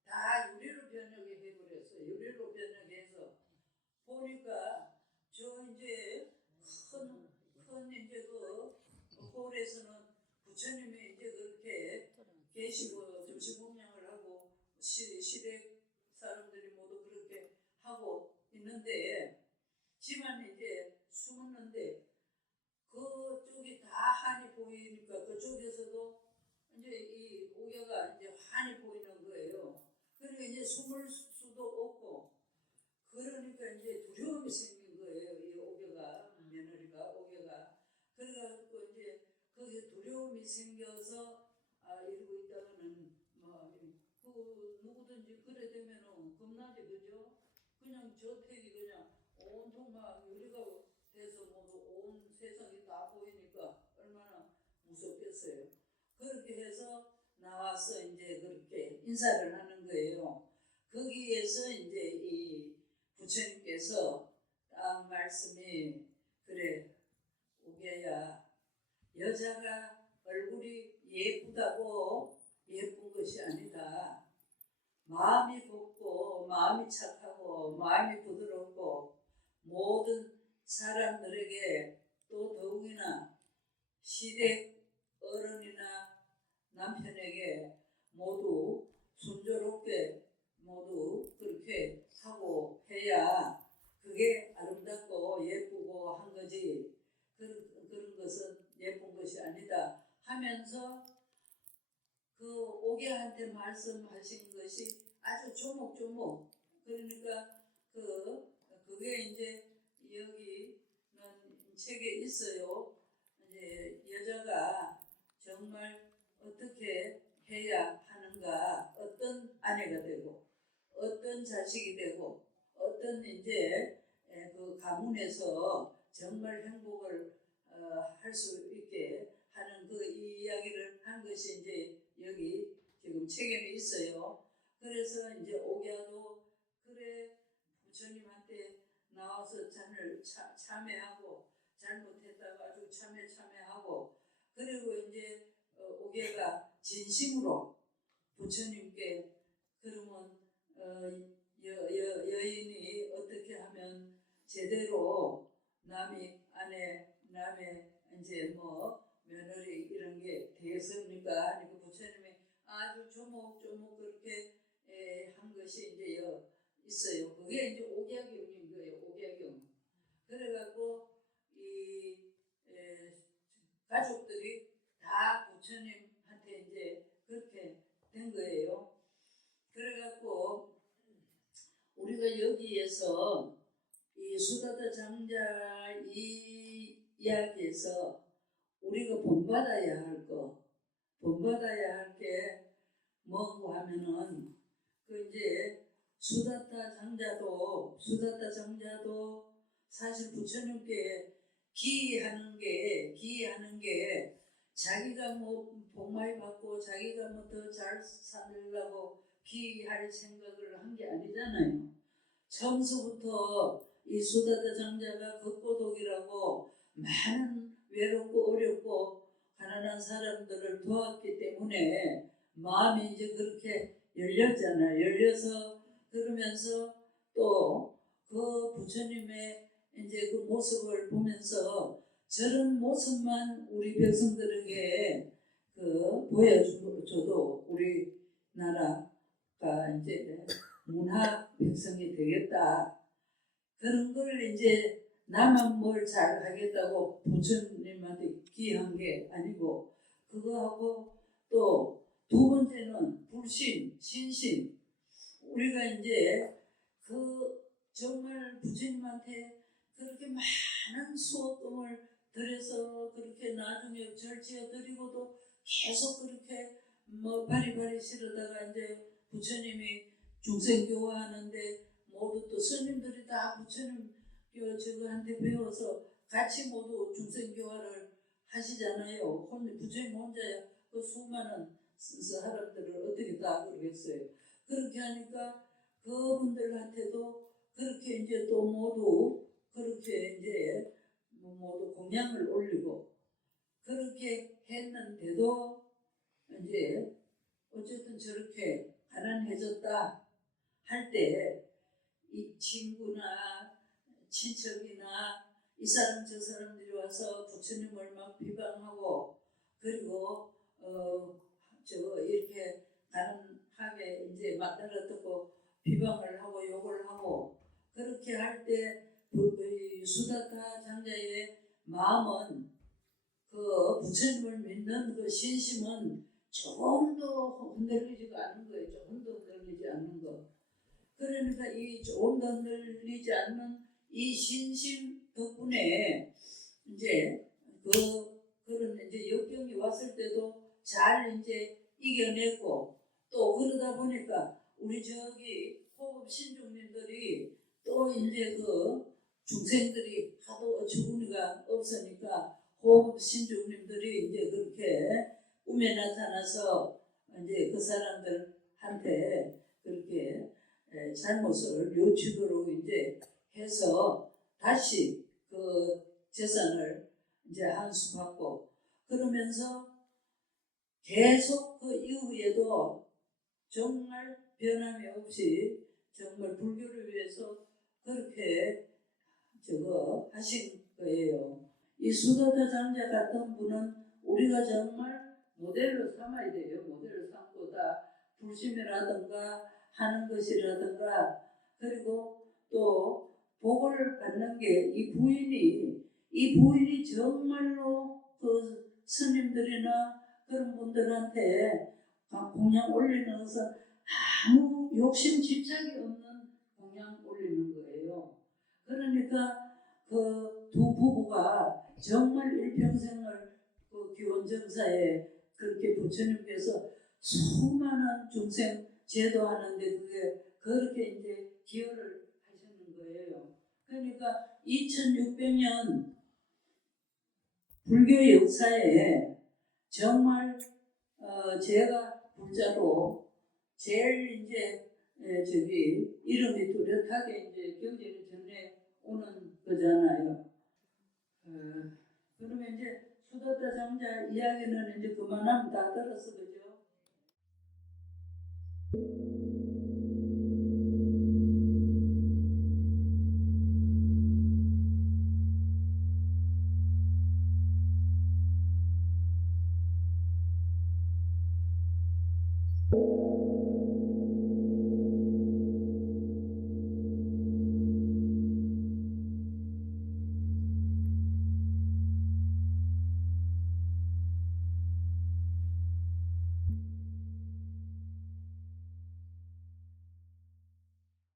다 유리로 변형해 버렸어요. 유리로 변형해서 보니까 저 이제 큰 이제 그 홀에서는 부처님이 이제 그렇게 계시고 점심공양을 하고 시댁 사람들이 모두 그렇게 하고 있는데 집안에 이제 숨었는데 그쪽이 다 환히 보이니까 그쪽에서도 이제 이 옥야가 이제 환히 보이는 거예요. 그러니까 이제 숨을 수도 없고 그러니까 이제 두려움이 생긴 거예요. 이 옥야가 며느리가 옥야가 그래가지고 이제 그게 두려움이 생겨서 이러고 있다가는 그 누구든지 그래 되면은 겁나지 그죠? 그냥 저택이 그냥 온통 막 유리가 돼서 모두 온 세상이 다 보이니까 얼마나 무섭겠어요. 그렇게 해서 나와서 이제 그렇게 인사를 하는 거예요. 거기에서 이제 이 부처님께서 딱 말씀이 그래 옥야야 여자가 얼굴이 예쁘다고 예쁜 것이 아니다. 마음이 곱고 마음이 착하고 마음이 부드럽고 모든 사람들에게 또 더욱이나 시댁 어른이나 남편에게 모두 순조롭게 모두 그렇게 하고 해야 그게 아름답고 예쁘고 한 거지 그런 것은 예쁜 것이 아니다 하면서 그 옥야한테 말씀하신 것이 아주 조목조목 그러니까 그게 이제 여기는 책에 있어요. 이제 여자가 정말 어떻게 해야 하는가 어떤 아내가 되고 어떤 자식이 되고 어떤 이제 그 가문에서 정말 행복을 할 수 있게 하는 그 이야기를 한 것이 이제 여기 지금 책에는 있어요. 그래서 이제 옥야도 그래 부처님한테 나와서 참회하고 잘못했다고 아주 참회하고 그리고 이제 옥야가 진심으로 부처님께 그러면 여인이 어떻게 하면 제대로 남의 아내 남의 이제 뭐 며느리 이런 게 되겠습니까? 하니까 부처님이 아주 조목조목 그렇게 한 것이 이제 있어요. 그게 이제 옥야경인 거예요. 옥야경. 그래갖고 이 가족들이 다 부처님한테 이제 그렇게 된 거예요. 그래갖고 우리가 여기에서 이 수다다 장자 이 이야기에서 우리가 본받아야 할 게 뭐고 하면은 그 이제 수다타 장자도 사실 부처님께 기하는 게 자기가 뭐 복 많이 받고 자기가 뭐 더 잘 살려고 기할 생각을 한 게 아니잖아요. 처음서부터 이 수다타 장자가 걷고독이라고 많은 외롭고 어렵고 가난한 사람들을 도왔기 때문에 마음이 이제 그렇게 열렸잖아요. 열려서 그러면서 또 그 부처님의 이제 그 모습을 보면서 저런 모습만 우리 백성들에게 보여줘도 우리나라가 이제 문화 백성이 되겠다. 그런 걸 이제 나만 뭘 잘하겠다고 부처님한테 기한 게 아니고 그거하고 또 두 번째는 불신, 신신. 우리가 이제 그 정말 부처님한테 그렇게 많은 수억금을 들여서 그렇게 나중에 절지어 드리고도 계속 그렇게 뭐 바리바리 실어다가 이제 부처님이 중생교화하는데 모두 또 스님들이 다 부처님 저거한테 배워서 같이 모두 중생교화를 하시잖아요. 부처님 혼자 그 수많은 사람들을 어떻게 다 그러겠어요. 그렇게 하니까 그분들한테도 그렇게 이제 또 모두 그렇게 이제 모두 공양을 올리고 그렇게 했는데도 이제 어쨌든 저렇게 가난해졌다 할 때 이 친구나 친척이나 이 사람 저 사람들이 와서 부처님을 막 비방하고 그리고 저 이렇게 가난하게 이제 만들어듣고 비방을 하고 욕을 하고 그렇게 할 때 수다타 장자의 마음은 그 부처님을 믿는 그 신심은 조금도 흔들리지가 않는 거예요. 조금도 흔들리지 않는 거. 그러니까 이 조금도 흔들리지 않는 이 신심 덕분에 이제 그런 이제 역경이 왔을 때도 잘 이제 이겨냈고 또 그러다 보니까 우리 저기 호흡 신중님들이 또 이제 그 중생들이 하도 어처구니가 없으니까 호흡 신중님들이 이제 그렇게 꿈에 나타나서 이제 그 사람들한테 그렇게 잘못을 요치도록 이제 해서 다시 그 재산을 이제 한수받고 그러면서 계속 그 이후에도 정말 변함이 없이 정말 불교를 위해서 그렇게 저거 하신 거예요. 이 수도타 장자 같은 분은 우리가 정말 모델로 삼아야 돼요. 모델로 삼고 다 불심이라든가 하는 것이라든가 그리고 또 복을 받는 게 이 부인이 정말로 그 스님들이나 그런 분들한테 공양 올리는 것은 아무 욕심 집착이 없는 공양 올리는 거예요. 그러니까 그 두 부부가 정말 일평생을 그 기원정사에 그렇게 부처님께서 수많은 중생 제도하는데 그게 그렇게 이제 기여를 하시는 거예요. 그러니까 2600년 불교 역사에 정말 제가 불자로 제일 이제 저기 이름이 뚜렷하게 이제 경전이 전해 오는 거잖아요. 그러면 이제 수다타 장자 이야기는 이제 그만하면 다 들었어, 그죠?